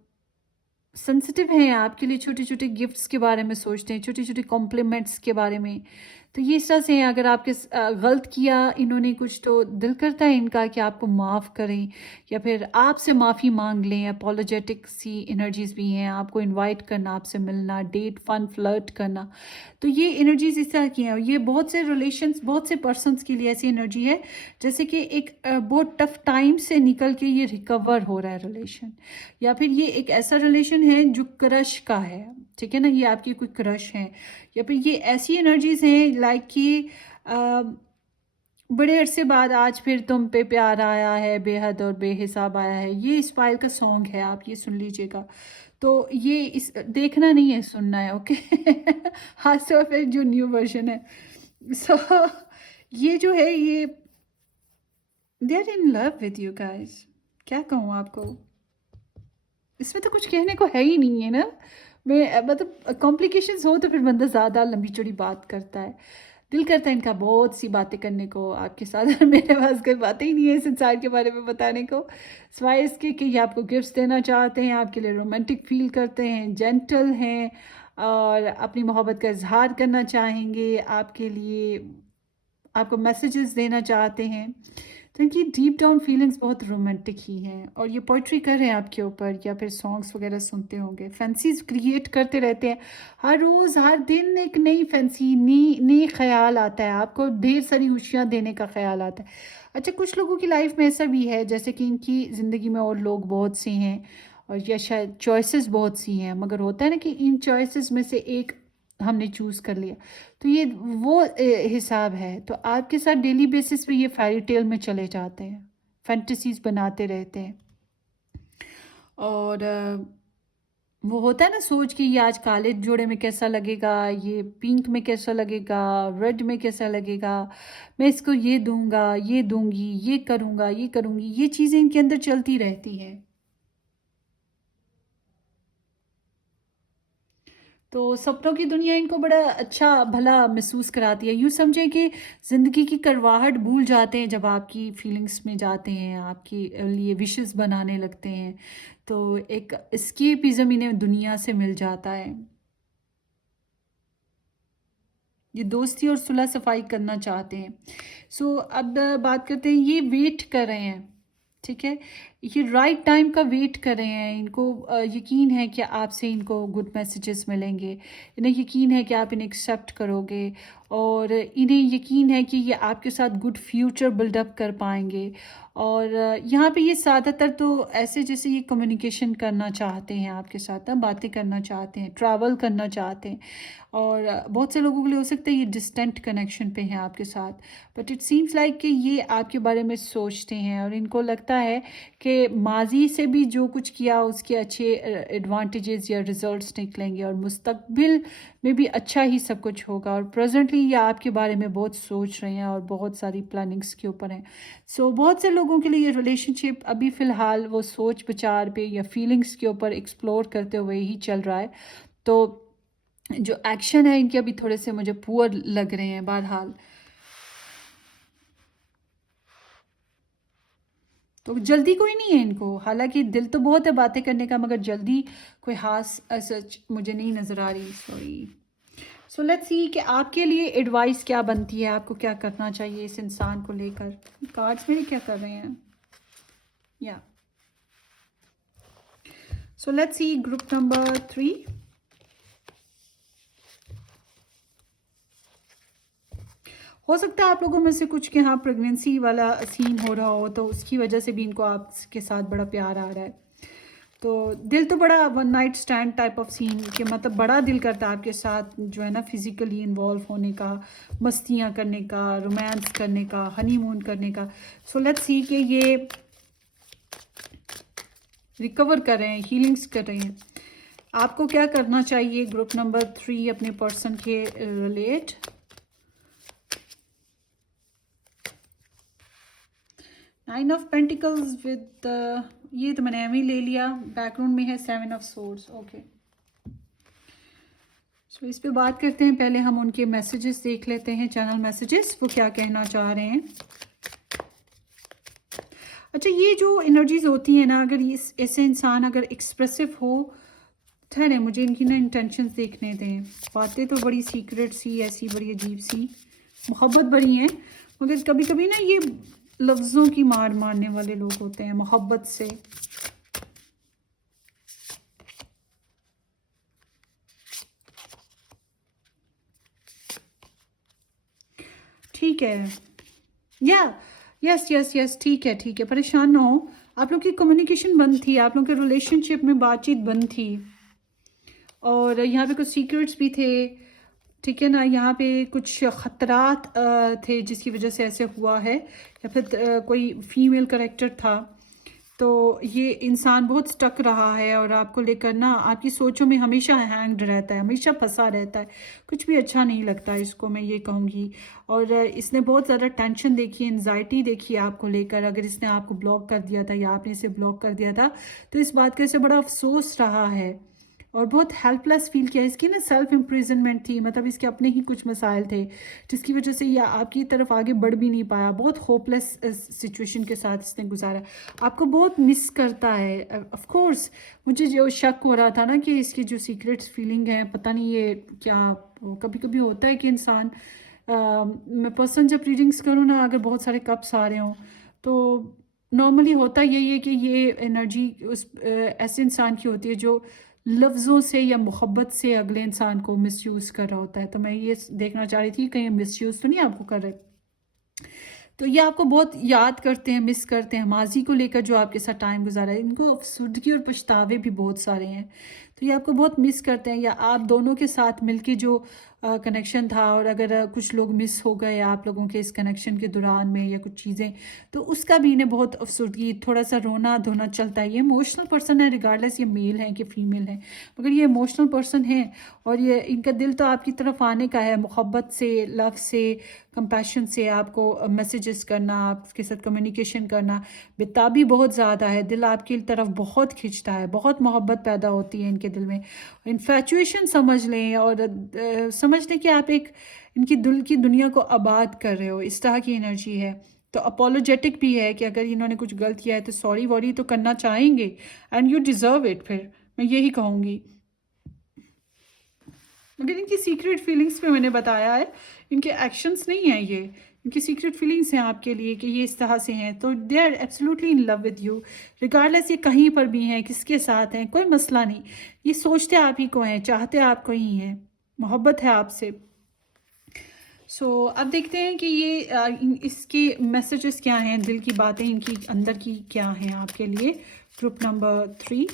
सेंसिटिव हैं आपके लिए, छोटे छोटे गिफ्ट्स के बारे में सोचते हैं, छोटे छोटे कॉम्प्लीमेंट्स के बारे में। तो ये इस तरह से हैं, अगर आपके गलत किया इन्होंने कुछ तो दिल करता है इनका कि आपको माफ़ करें या फिर आपसे माफ़ी मांग लें। अपोलोजेटिक सी एनर्जीज भी हैं, आपको इनवाइट करना, आपसे मिलना, डेट, फन, फ्लर्ट करना। तो ये एनर्जीज इस तरह की हैं। ये बहुत से रिलेशंस, बहुत से पर्सनस के लिए ऐसी एनर्जी है जैसे कि एक बहुत टफ टाइम से निकल के ये रिकवर हो रहा है रिलेशन, या फिर ये एक ऐसा रिलेशन है जो क्रश का है, ठीक है ना। ये आपकी कोई क्रश है, या फिर ये ऐसी एनर्जीज हैं लाइक कि बड़े अरसे बाद आज फिर तुम पे प्यार आया है, बेहद और बेहिसाब आया है। ये इस फाइल का सॉन्ग है, आप ये सुन लीजिएगा। तो ये इस देखना नहीं है, सुनना है, ओके। हाथ से फिर जो न्यू वर्जन है। सो ये जो है ये they are in love with you guys. क्या कहूँ आपको, इसमें तो कुछ कहने को है ही नहीं है ना। मैं मतलब कॉम्प्लिकेशंस हो तो फिर बंदा ज़्यादा लंबी चौड़ी बात करता है। दिल करता है इनका बहुत सी बातें करने को आपके साथ, मेरे पास कोई बातें ही नहीं है इस इंसान के बारे में बताने को, सिवाय इसके कि ये आपको गिफ्ट्स देना चाहते हैं, आपके लिए रोमांटिक फील करते हैं, जेंटल हैं और अपनी मोहब्बत का इजहार करना चाहेंगे आपके लिए, आपको मैसेजेस देना चाहते हैं। तो इनकी डीप डाउन फीलिंग्स बहुत रोमांटिक ही हैं, और ये पोइट्री कर रहे हैं आपके ऊपर या फिर सॉन्ग्स वगैरह सुनते होंगे, फैंसीज क्रिएट करते रहते हैं। हर रोज़ हर दिन एक नई फैंसी, नई ख्याल आता है आपको, ढेर सारी खुशियाँ देने का ख्याल आता है। अच्छा, कुछ लोगों की लाइफ में ऐसा भी है जैसे कि इनकी ज़िंदगी में और लोग बहुत से हैं, और या शायद चॉइसेस बहुत सी हैं, मगर होता है ना कि इन चॉइसेस में से एक हमने चूज़ कर लिया। तो ये वो हिसाब है। तो आपके साथ डेली बेसिस पे ये फेरी टेल में चले जाते हैं, फैंटेसीज बनाते रहते हैं, और वो होता है ना सोच कि ये आज काले जोड़े में कैसा लगेगा, ये पिंक में कैसा लगेगा, रेड में कैसा लगेगा, मैं इसको ये दूंगा, ये दूंगी, ये करूंगा, ये करूंगी, ये चीज़ें इनके अंदर चलती रहती हैं। तो सपनों की दुनिया इनको बड़ा अच्छा भला महसूस कराती है। यूँ समझे कि ज़िंदगी की करवाहट भूल जाते हैं जब आपकी फीलिंग्स में जाते हैं, आपके लिए विशेस बनाने लगते हैं। तो एक एस्केपिज्म इन्हें दुनिया से मिल जाता है। ये दोस्ती और सुलह सफाई करना चाहते हैं। सो अब बात करते हैं, ये वेट कर रहे हैं, ठीक है। ये राइट टाइम का वेट कर रहे हैं। इनको यकीन है कि आपसे इनको गुड मैसेजेस मिलेंगे। इन्हें यकीन है कि आप इन्हें एक्सेप्ट करोगे, और इन्हें यकीन है कि ये आपके साथ गुड फ्यूचर बिल्डअप कर पाएंगे। और यहाँ पे ये ज़्यादातर तो ऐसे जैसे ये कम्युनिकेशन करना चाहते हैं आपके साथ ना, बातें करना चाहते हैं, ट्रैवल करना चाहते हैं। और बहुत से लोगों के लिए हो सकता है ये डिस्टेंट कनेक्शन पे हैं आपके साथ, बट इट सीम्स लाइक कि ये आपके बारे में सोचते हैं, और इनको लगता है कि माजी से भी जो कुछ किया उसके अच्छे एडवांटेजेस या रिजल्ट्स निकलेंगे, और मुस्तकबिल में भी अच्छा ही सब कुछ होगा। और प्रेजेंटली ये आपके बारे में बहुत सोच रहे हैं और बहुत सारी प्लानिंग्स के ऊपर हैं। सो बहुत से लोगों के लिए ये रिलेशनशिप अभी फ़िलहाल वो सोच विचार पे या फीलिंग्स के ऊपर एक्सप्लोर करते हुए ही चल रहा है। तो जो एक्शन है इनके अभी थोड़े से मुझे पुअर लग रहे हैं बहरहाल। तो जल्दी कोई नहीं है इनको, हालांकि दिल तो बहुत है बातें करने का, मगर जल्दी कोई खास सच मुझे नहीं नज़र आ रही। सॉरी। सो लेट्स सी कि आपके लिए एडवाइस क्या बनती है, आपको क्या करना चाहिए इस इंसान को लेकर। कार्ड्स मेरे क्या कर रहे हैं, या so let's see group number 3। हो सकता है आप लोगों में से कुछ के यहाँ प्रेगनेंसी वाला सीन हो रहा हो, तो उसकी वजह से भी इनको आपके साथ बड़ा प्यार आ रहा है। तो दिल तो बड़ा one night stand type of scene के, मतलब बड़ा दिल करता है आपके साथ जो है ना फिज़िकली इन्वॉल्व होने का, मस्तियाँ करने का, रोमांस करने का, हनीमून करने का। सो लेट्स सी कि ये रिकवर कर रहे हैं, हीलिंग्स कर रहे हैं। आपको क्या करना चाहिए ग्रुप नंबर 3 अपने पर्सन के relate. Nine of pentacles with ये तो मैंने एम ही ले लिया, बैकग्राउंड में है 7 ऑफ सोर्ड्स। ओके, सो इस पे बात करते हैं। पहले हम उनके मैसेजेस देख लेते हैं, चैनल मैसेजेस, वो क्या कहना चाह रहे हैं। अच्छा, ये जो एनर्जीज होती है ना, अगर ये ऐसे इंसान अगर एक्सप्रेसिव हो, ठहरे मुझे इनकी ना इंटेंशंस देखने दें। बातें तो बड़ी सीक्रेट सी ऐसी बड़ी अजीब सी मोहब्बत भरी हैं, मगर कभी कभी ना ये लफ्ज़ों की मार मारने वाले लोग होते हैं मोहब्बत से। ठीक है, या यस यस यस, ठीक है ठीक है, परेशान ना हो। आप लोग की कम्युनिकेशन बंद थी, आप लोग के रिलेशनशिप में बातचीत बंद थी, और यहाँ पे कुछ सीक्रेट्स भी थे, ठीक है ना। यहाँ पे कुछ ख़तरात थे जिसकी वजह से ऐसे हुआ है, या फिर कोई फीमेल करेक्टर था। तो ये इंसान बहुत स्टक रहा है, और आपको लेकर ना आपकी सोचों में हमेशा हैंग्ड रहता है, हमेशा फंसा रहता है। कुछ भी अच्छा नहीं लगता इसको, मैं ये कहूँगी। और इसने बहुत ज़्यादा टेंशन देखी, एनजाइटी देखी है आपको लेकर। अगर इसने आपको ब्लॉक कर दिया था या आपने इसे ब्लॉक कर दिया था, तो इस बात का इसे बड़ा अफसोस रहा है, और बहुत हेल्पलेस फील किया। इसकी ना सेल्फ इम्प्रिजनमेंट थी, मतलब इसके अपने ही कुछ मसाइल थे जिसकी वजह से यह आपकी तरफ आगे बढ़ भी नहीं पाया। बहुत होपलेस सिचुएशन के साथ इसने गुजारा। आपको बहुत मिस करता है। ऑफ कोर्स मुझे जो शक हो रहा था ना कि इसकी जो सीक्रेट्स फीलिंग है, पता नहीं ये क्या, कभी कभी होता है कि इंसान मैं पर्सन जब रीडिंग्स करूँ ना, अगर बहुत सारे कप्स आ रहे हों, तो नॉर्मली होता यही है कि ये एनर्जी उस ऐसे इंसान की होती है जो लफ्ज़ों से या मोहब्बत से अगले इंसान को मिसयूज़ कर रहा होता है। तो मैं ये देखना चाह रही थी कहीं मिसयूज़ तो नहीं आपको कर रहे। तो ये आपको बहुत याद करते हैं, मिस करते हैं, माजी को लेकर जो आपके साथ टाइम गुजारा है। इनको अफसुर्दगी और पछतावे भी बहुत सारे हैं, तो ये आपको बहुत मिस करते हैं, या आप दोनों के साथ मिलके जो कनेक्शन था, और अगर कुछ लोग मिस हो गए आप लोगों के इस कनेक्शन के दौरान में या कुछ चीज़ें, तो उसका भी इन्हें बहुत अफसुर्दगी, थोड़ा सा रोना धोना चलता है। ये इमोशनल पर्सन है, रिगार्डलेस ये मेल है कि फीमेल है, मगर ये इमोशनल पर्सन है, और ये इनका दिल तो आपकी तरफ आने का है, मोहब्बत से, लव से, कंपैशन से आपको मैसेजेस करना, आपके साथ कम्युनिकेशन करना। बेताबी बहुत ज़्यादा है, दिल आपकी तरफ बहुत खिंचता है, बहुत मोहब्बत पैदा होती है इनके दिल में। इन्फैचुएशन समझ लें, और समझ लें कि आप एक इनकी दिल की दुनिया को आबाद कर रहे हो, इस तरह की एनर्जी है। तो अपोलोजेटिक भी है कि अगर इन्होंने कुछ गलत किया है तो सॉरी वॉरी तो करना चाहेंगे, एंड यू डिज़र्व इट, फिर मैं यही कहूँगी। मगर इनकी सीक्रेट फीलिंग्स पे मैंने बताया है, इनके एक्शंस नहीं हैं ये। इनकी सीक्रेट फीलिंग्स हैं आपके लिए कि ये इस तरह से हैं, तो they are absolutely in love with you. Regardless ये कहीं पर भी हैं, किसके साथ हैं, कोई मसला नहीं, ये सोचते आप ही को हैं, चाहते आपको ही हैं, मोहब्बत है आपसे। सो अब देखते हैं कि ये इसके मैसेजेस क्या हैं, दिल की बातें इनकी अंदर की क्या हैं आपके लिए। ग्रुप नंबर 3,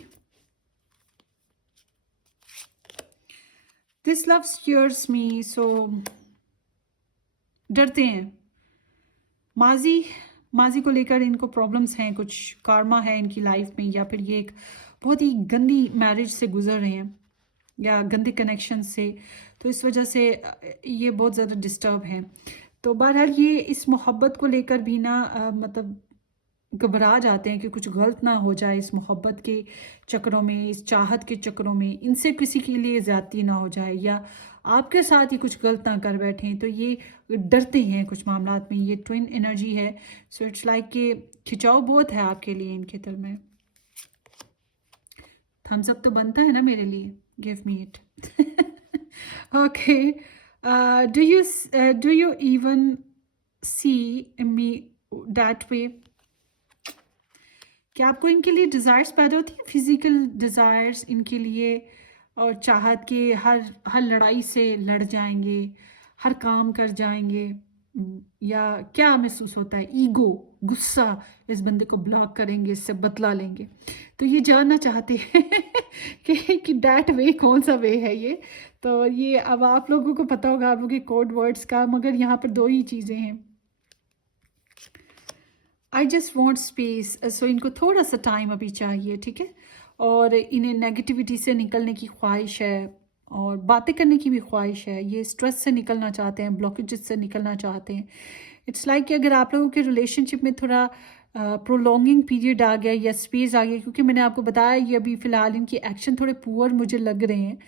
दिस लव स्टियर्स मी। सो डरते हैं, माजी माजी को लेकर इनको प्रॉब्लम्स हैं, कुछ कार्मा है इनकी लाइफ में, या फिर ये एक बहुत ही गंदी मैरिज से गुजर रहे हैं या गंदे कनेक्शन से, तो इस वजह से ये बहुत ज़्यादा डिस्टर्ब हैं। तो बहरहाल ये इस मोहब्बत को लेकर भी ना मतलब घबरा जाते हैं कि कुछ गलत ना हो जाए इस मोहब्बत के चक्करों में, इस चाहत के चक्करों में, इनसे किसी के लिए ज़्यादती ना हो जाए या आपके साथ ही कुछ गलत ना कर बैठें, तो ये डरते हैं कुछ मामलात में। ये ट्विन एनर्जी है, सो इट्स लाइक कि खिंचाव बहुत है आपके लिए इनके दिल में। थम्स अप तो बनता है ना मेरे लिए, give me it. Okay, do you even see me that way? क्या आपको इनके लिए डिज़ायर्स पैदा होती हैं, फिज़िकल डिज़ायर्स इनके लिए, और चाहत के हर हर लड़ाई से लड़ जाएंगे, हर काम कर जाएंगे, या क्या महसूस होता है? ईगो, गुस्सा, इस बंदे को ब्लॉक करेंगे, इससे बदला लेंगे, तो ये जानना चाहते हैं कि डैट वे कौन सा वे है ये। तो ये अब आप लोगों को पता होगा, आप लोगों के कोड वर्ड्स का, मगर यहाँ पर दो ही चीज़ें हैं। आई जस्ट वॉन्ट स्पेस, सो इनको थोड़ा सा टाइम अभी चाहिए, ठीक है, और इन्हें नेगेटिविटी से निकलने की ख्वाहिश है और बातें करने की भी ख्वाहिश है। ये स्ट्रेस से निकलना चाहते हैं, ब्लॉकेजेस से निकलना चाहते हैं। इट्स लाइक कि अगर आप लोगों के रिलेशनशिप में थोड़ा प्रोलॉन्गिंग पीरियड आ गया या स्पेस आ गया, क्योंकि मैंने आपको बताया ये अभी फ़िलहाल इनकी एक्शन थोड़े पुअर मुझे लग रहे हैं,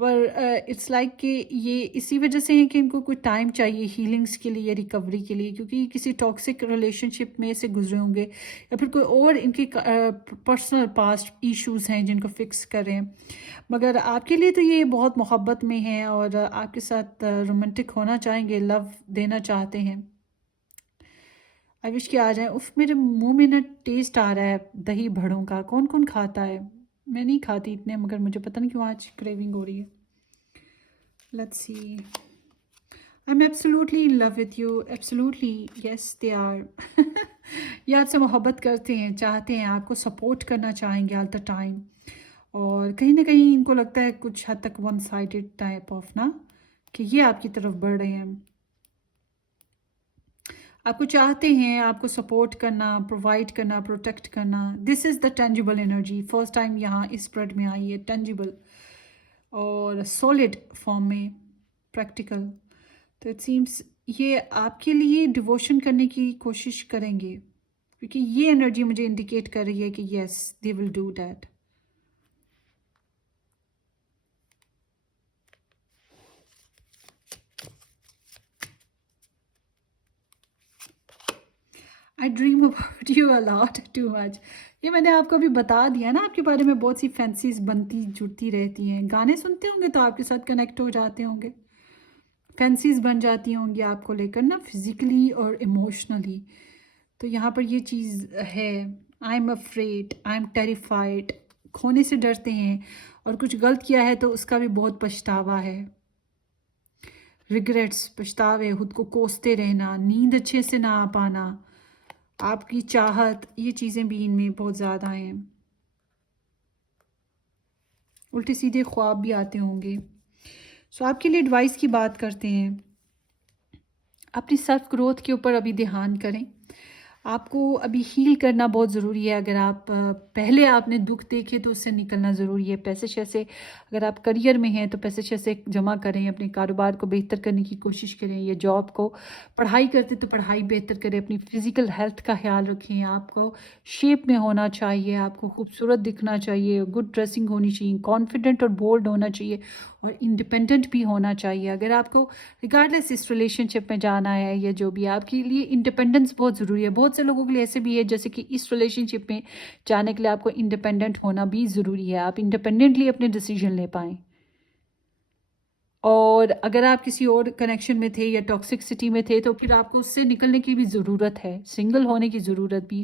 पर इट्स लाइक कि ये इसी वजह से है कि इनको कोई टाइम चाहिए हीलिंग्स के लिए या रिकवरी के लिए, क्योंकि किसी टॉक्सिक रिलेशनशिप में से गुजरे होंगे या फिर कोई और इनके पर्सनल पास्ट इश्यूज हैं जिनको फिक्स करें। मगर आपके लिए तो ये बहुत मोहब्बत में हैं और आपके साथ रोमांटिक होना चाहेंगे, लव देना चाहते हैं। आई विश कि आ जाए। उफ, मेरे मुंह में ना टेस्ट आ रहा है दही भड़ों का। कौन कौन खाता है? मैं नहीं खाती इतने, मगर मुझे पता नहीं क्यों आज क्रेविंग हो रही है। Let's see, I am absolutely in love with you, absolutely yes they are. ये आपसे मोहब्बत करते हैं, चाहते हैं, आपको सपोर्ट करना चाहेंगे ऑल द टाइम, और कहीं ना कहीं इनको लगता है कुछ हद तक वन साइडेड टाइप ऑफ ना, कि ये आपकी तरफ बढ़ रहे हैं, आपको चाहते हैं, आपको सपोर्ट करना, प्रोवाइड करना, प्रोटेक्ट करना। This is the tangible energy, first time यहाँ इस स्प्रेड में आई है, टेंजिबल और सॉलिड फॉर्म में, प्रैक्टिकल। तो इट सीम्स ये आपके लिए डिवोशन करने की कोशिश करेंगे, क्योंकि ये एनर्जी मुझे इंडिकेट कर रही है कि yes they will do that. I dream about you a lot too much. ये मैंने आपको अभी बता दिया ना, आपके बारे में बहुत सी फैंसीज बनती जुड़ती रहती हैं। गाने सुनते होंगे तो आपके साथ कनेक्ट हो जाते होंगे, फैंसीज बन जाती होंगी आपको लेकर ना, फिजिकली और इमोशनली। तो यहाँ पर ये चीज़ है, I am afraid, I am terrified, खोने से डरते हैं, और कुछ गलत किया है तो उसका भी बहुत पछतावा है, रिग्रेट्स, पछतावे, खुद को कोसते रहना, नींद अच्छे से ना आ पाना, आपकी चाहत, ये चीज़ें भी इनमें बहुत ज़्यादा हैं। उल्टे सीधे ख्वाब भी आते होंगे। सो आपके लिए एडवाइस की बात करते हैं, अपनी सेल्फ ग्रोथ के ऊपर अभी ध्यान करें। आपको अभी हील करना बहुत ज़रूरी है। अगर आप पहले आपने दुख देखे तो उससे निकलना ज़रूरी है। पैसे शैसे, अगर आप करियर में हैं तो पैसे शैसे जमा करें, अपने कारोबार को बेहतर करने की कोशिश करें, या जॉब को, पढ़ाई करते तो पढ़ाई बेहतर करें, अपनी फ़िज़िकल हेल्थ का ख्याल रखें। आपको शेप में होना चाहिए, आपको खूबसूरत दिखना चाहिए, गुड ड्रेसिंग होनी चाहिए, कॉन्फिडेंट और बोल्ड होना चाहिए, और इंडिपेंडेंट भी होना चाहिए। अगर आपको रिगार्डलेस इस रिलेशनशिप में जाना है या जो भी, आपके लिए इंडिपेंडेंस बहुत ज़रूरी है। बहुत से लोगों के लिए ऐसे भी है जैसे कि इस रिलेशनशिप में जाने के लिए आपको इंडिपेंडेंट होना भी ज़रूरी है, आप इंडिपेंडेंटली अपने डिसीजन ले पाएँ। और अगर आप किसी और कनेक्शन में थे या टॉक्सिसिटी में थे तो फिर आपको उससे निकलने की भी ज़रूरत है, सिंगल होने की ज़रूरत भी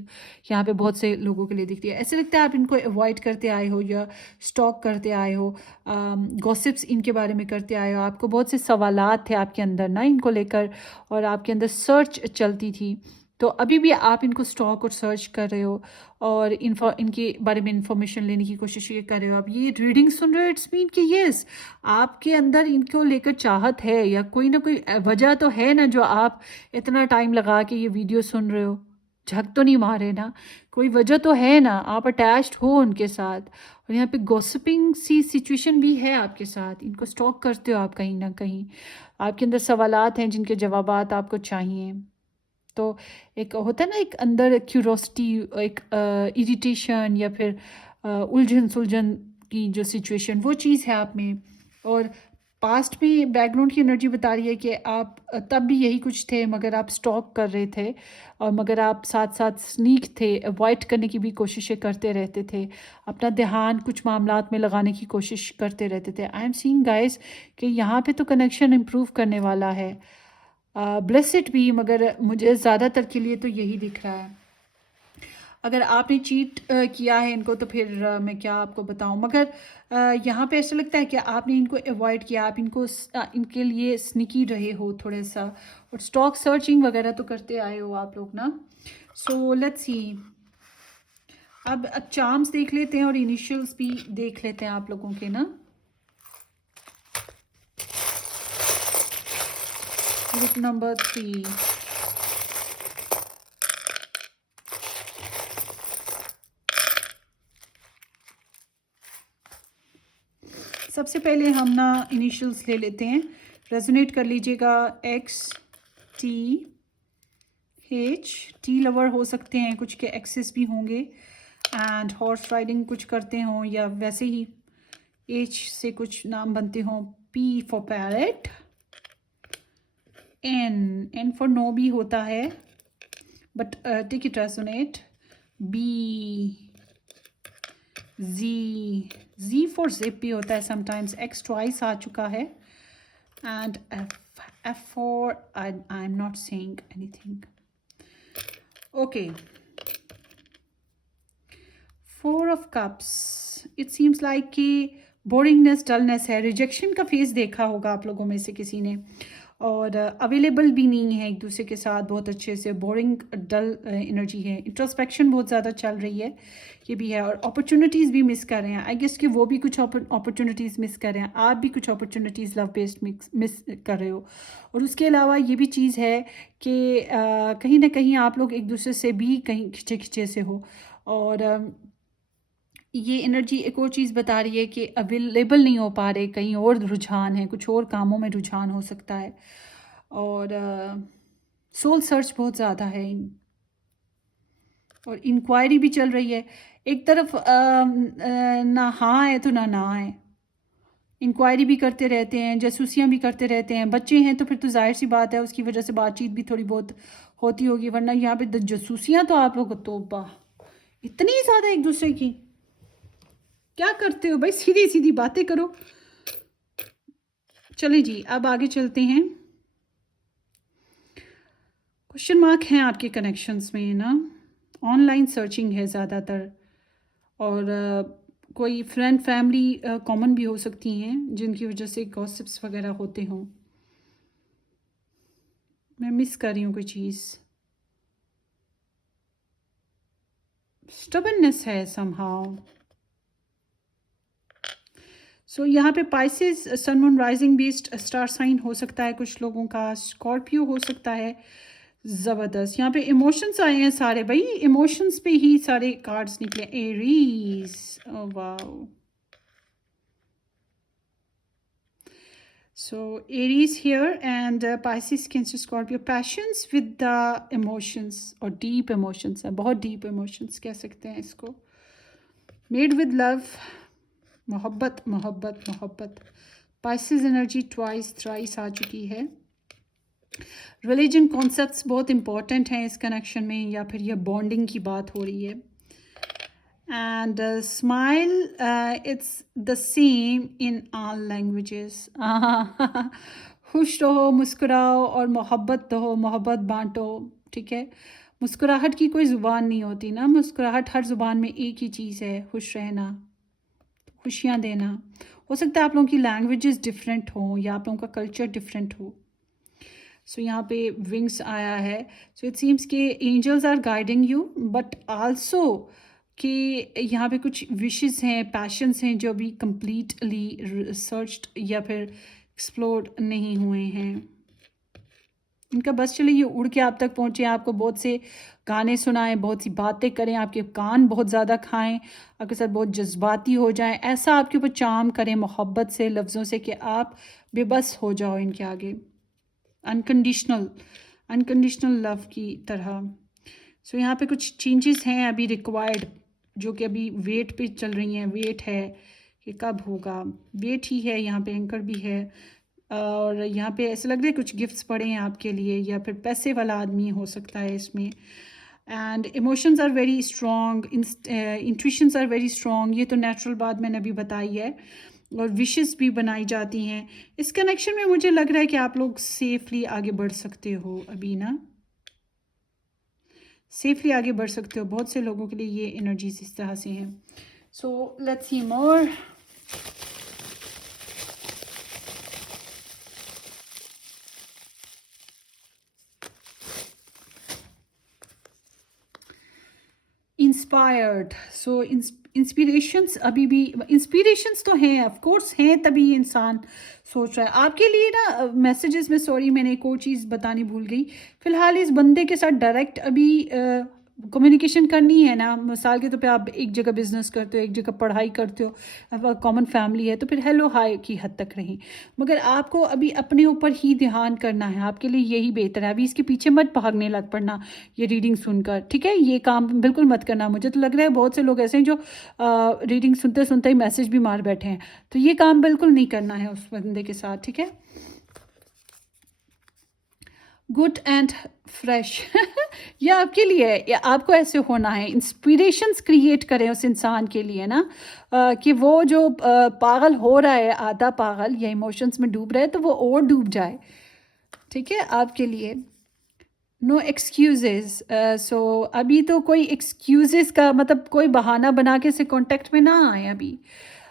यहाँ पे बहुत से लोगों के लिए दिखती है। ऐसे लगता है आप इनको अवॉइड करते आए हो या स्टॉक करते आए हो, गॉसिप्स इनके बारे में करते आए हो, आपको बहुत से सवालात थे आपके अंदर ना इनको लेकर, और आपके अंदर सर्च चलती थी। तो अभी भी आप इनको स्टॉक और सर्च कर रहे हो और इनके बारे में इंफॉर्मेशन लेने की कोशिश ये कर रहे हो। आप ये रीडिंग सुन रहे हो, इट्स मीन कि यस आपके अंदर इनको लेकर चाहत है, या कोई ना कोई वजह तो है ना जो आप इतना टाइम लगा के ये वीडियो सुन रहे हो। झक तो नहीं मारे ना, कोई वजह तो है ना, आप अटैच्ड हो उनके साथ। और यहाँ पे गॉसिपिंग सी सिचुएशन भी है आपके साथ, इनको स्टॉक करते हो आप कहीं ना कहीं, आपके अंदर सवालात हैं जिनके जवाबात आपको चाहिए। तो एक होता है ना एक अंदर क्यूरोसिटी, एक इरिटेशन या फिर उलझन सुलझन की जो सिचुएशन, वो चीज़ है आप में। और पास्ट में बैकग्राउंड की एनर्जी बता रही है कि आप तब भी यही कुछ थे, मगर आप स्टॉक कर रहे थे, और मगर आप साथ साथ स्नीक थे, अवॉइड करने की भी कोशिशें करते रहते थे, अपना ध्यान कुछ मामलात में लगाने की कोशिश करते रहते थे। आई एम सीइंग गाइस कि यहाँ पे तो कनेक्शन इम्प्रूव करने वाला है, ब्लेसिड भी, मगर मुझे ज़्यादातर के लिए तो यही दिख रहा है। अगर आपने चीट किया है इनको तो फिर मैं क्या आपको बताऊं, मगर यहाँ पे ऐसा लगता है कि आपने इनको अवॉइड किया, आप इनको इनके लिए स्निकी रहे हो थोड़ा सा, और स्टॉक सर्चिंग वगैरह तो करते आए हो आप लोग ना। सो लेट्स सी, अब चार्म्स देख लेते हैं और इनिशियल्स भी देख लेते हैं आप लोगों के ना। ग्रुप नंबर 3, सबसे पहले हम ना इनिशियल्स ले लेते हैं, रेजोनेट कर लीजिएगा। X T H, tea lover हो सकते हैं, कुछ के एक्सेस भी होंगे, एंड हॉर्स राइडिंग कुछ करते हों, या वैसे ही एच से कुछ नाम बनते हों। P for parrot, N for no भी होता है, but take it resonate. B, G for zip भी होता है समटाइम्स, एक्स ट्वाइस आ चुका है, and F for I am not saying anything. Okay, 4 of cups, it seems like कि बोरिंगनेस, डलनेस है, रिजेक्शन का फेस देखा होगा आप लोगों में से किसी ने, और अवेलेबल भी नहीं है एक दूसरे के साथ बहुत अच्छे से, बोरिंग डल एनर्जी है, इंट्रोस्पेक्शन बहुत ज़्यादा चल रही है, ये भी है, और अपॉर्चुनिटीज़ भी मिस कर रहे हैं। आई गेस कि वो भी कुछ अपॉर्चुनिटीज़ मिस कर रहे हैं, आप भी कुछ अपॉर्चुनिटीज़ लव बेस्ड मिस कर रहे हो। और उसके अलावा ये भी चीज़ है कि कहीं ना कहीं आप लोग एक दूसरे से भी कहीं खिंचे खिंचे से हो, और ये एनर्जी एक और चीज़ बता रही है कि अवेलेबल नहीं हो पा रहे, कहीं और रुझान है, कुछ और कामों में रुझान हो सकता है, और सोल सर्च बहुत ज़्यादा है और इंक्वायरी भी चल रही है। एक तरफ ना हाँ है तो ना है, इंक्वायरी भी करते रहते हैं, जासूसियाँ भी करते रहते हैं। बच्चे हैं तो फिर तो जाहिर सी बात है उसकी वजह से बातचीत भी थोड़ी बहुत होती होगी, वरना यहाँ पे जासूसियाँ तो आप लोग तौबा इतनी ज़्यादा एक दूसरे की, क्या करते हो भाई, सीधी सीधी बातें करो। चलिए जी, अब आगे चलते हैं। क्वेश्चन मार्क हैं आपके कनेक्शंस में ना, ऑनलाइन सर्चिंग है ज़्यादातर, और कोई फ्रेंड फैमिली कॉमन भी हो सकती हैं जिनकी वजह से गॉसिप्स वगैरह होते हों। मैं मिस कर रही हूँ कोई चीज़, स्टबननेस है समहाउ। सो यहाँ पे Pisces, sun moon rising beast star sign हो सकता है कुछ लोगों का, स्कॉर्पियो हो सकता है। ज़बरदस्त, यहाँ पे इमोशंस आए हैं सारे, भाई इमोशंस पे ही सारे कार्ड्स निकले। Aries, wow, so Aries here, and Pisces, cancer, Scorpio. Patience with the emotions, और डीप इमोशंस है, बहुत डीप इमोशंस कह सकते हैं इसको। मेड विद लव, मोहब्बत मोहब्बत मोहब्बत। पाइसेस एनर्जी ट्वाइस थ्राइस आ चुकी है। रिलीजन कॉन्सेप्ट्स बहुत इंपॉर्टेंट हैं इस कनेक्शन में, या फिर यह बॉन्डिंग की बात हो रही है। and smile, it's the same in all languages. खुश रहो, मुस्कुराओ और मोहब्बत दो, मोहब्बत बांटो, ठीक है। मुस्कुराहट की कोई ज़ुबान नहीं होती ना, मुस्कुराहट हर ज़ुबान में एक ही चीज़ है, खुश रहना, खुशियाँ देना। हो सकता है आप लोगों की लैंग्वेजेस डिफरेंट हों या आप लोगों का कल्चर डिफरेंट हो। सो यहाँ पे विंग्स आया है, सो इट सीम्स के angels are guiding you, but also कि यहाँ पे कुछ विशेस हैं, पैशंस हैं जो अभी कंप्लीटली रिसर्च्ड या फिर एक्सप्लोर्ड नहीं हुए हैं। इनका बस चले ये उड़ के आप तक पहुँचे, आपको बहुत से गाने सुनाएं, बहुत सी बातें करें, आपके कान बहुत ज़्यादा खाएं, आपके साथ बहुत जज्बाती हो जाएं, ऐसा आपके ऊपर चार्म करें मोहब्बत से, लफ्ज़ों से, कि आप बेबस हो जाओ इनके आगे, अनकंडीशनल अनकंडीशनल लव की तरह। सो यहाँ पे कुछ चेंजेस हैं अभी रिक्वायर्ड, जो कि अभी वेट पे चल रही हैं। वेट है कि कब होगा, वेट ही है, यहाँ पे एंकर भी है, और यहाँ पे ऐसा लग रहा है कुछ गिफ्ट्स पड़े हैं आपके लिए, या फिर पैसे वाला आदमी हो सकता है इसमें। And emotions are very strong, intuitions are very strong, ये तो नेचुरल बात मैंने अभी बताई है। और विशेस भी बनाई जाती हैं इस कनेक्शन में। मुझे लग रहा है कि आप लोग सेफली आगे बढ़ सकते हो अभी ना, सेफली आगे बढ़ सकते हो। बहुत से लोगों के लिए ये एनर्जीज इस तरह से हैं। So let's see more. Inspired, so inspirations, अभी भी इंस्पिरेशंस तो हैं, ऑफ कोर्स हैं, तभी ये इंसान सोच रहा है आपके लिए ना मैसेजेस में। सॉरी, मैंने एक और चीज़ बतानी भूल गई। फ़िलहाल इस बंदे के साथ डायरेक्ट अभी कम्युनिकेशन करनी है ना, मिसाल के तौर पे आप एक जगह बिजनेस करते हो, एक जगह पढ़ाई करते हो, कॉमन फैमिली है, तो फिर हेलो हाय की हद तक रहें। मगर आपको अभी अपने ऊपर ही ध्यान करना है, आपके लिए यही बेहतर है। अभी इसके पीछे मत भागने लग पड़ना ये रीडिंग सुनकर, ठीक है। ये काम बिल्कुल मत करना। मुझे तो लग रहा है बहुत से लोग ऐसे हैं जो रीडिंग सुनते सुनते ही मैसेज भी मार बैठे हैं, तो ये काम बिल्कुल नहीं करना है उस बंदे के साथ, ठीक है। गुड एंड फ्रेश ये आपके लिए है, या आपको ऐसे होना है। इंस्पिरेशंस क्रिएट करें उस इंसान के लिए ना, कि वो जो पागल हो रहा है, आधा पागल या इमोशंस में डूब रहा है, तो वो और डूब जाए, ठीक है आपके लिए। No excuses. सो अभी तो कोई एक्सक्यूजेस का मतलब कोई बहाना बना के से कांटेक्ट में ना आए अभी।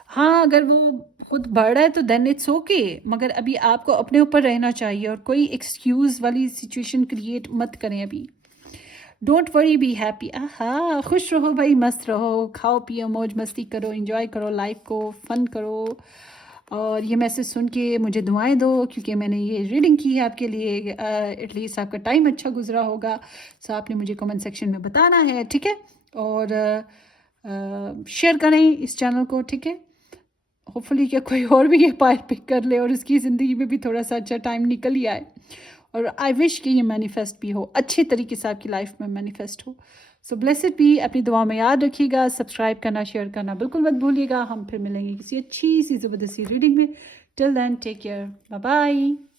हाँ, अगर वो खुद बढ़ रहा है तो देन इट्स ओके, मगर अभी आपको अपने ऊपर रहना चाहिए और कोई एक्सक्यूज़ वाली सिचुएशन क्रिएट मत करें अभी। Don't worry, be happy. हाँ, खुश रहो भाई, मस्त रहो, खाओ पियो, मौज मस्ती करो, एंजॉय करो लाइफ को, फन करो। और ये मैसेज सुन के मुझे दुआएं दो, क्योंकि मैंने ये रीडिंग की है आपके लिए। एटलीस्ट आपका टाइम अच्छा गुजरा होगा। सो आपने मुझे कमेंट सेक्शन में बताना है, ठीक है। और शेयर करें इस चैनल को, ठीक है। होपफुली कि कोई और भी ये पायल पिक कर ले और उसकी ज़िंदगी में भी थोड़ा सा अच्छा टाइम निकल ही आए। और आई विश कि ये मैनिफेस्ट भी हो, अच्छे तरीके से आपकी लाइफ में मैनिफेस्ट हो। सो ब्लेसेड बी, अपनी दुआ में याद रखिएगा, सब्सक्राइब करना, शेयर करना बिल्कुल मत भूलिएगा। हम फिर मिलेंगे किसी अच्छी सी ज़बरदस्ती रीडिंग में। Till then take care, bye bye.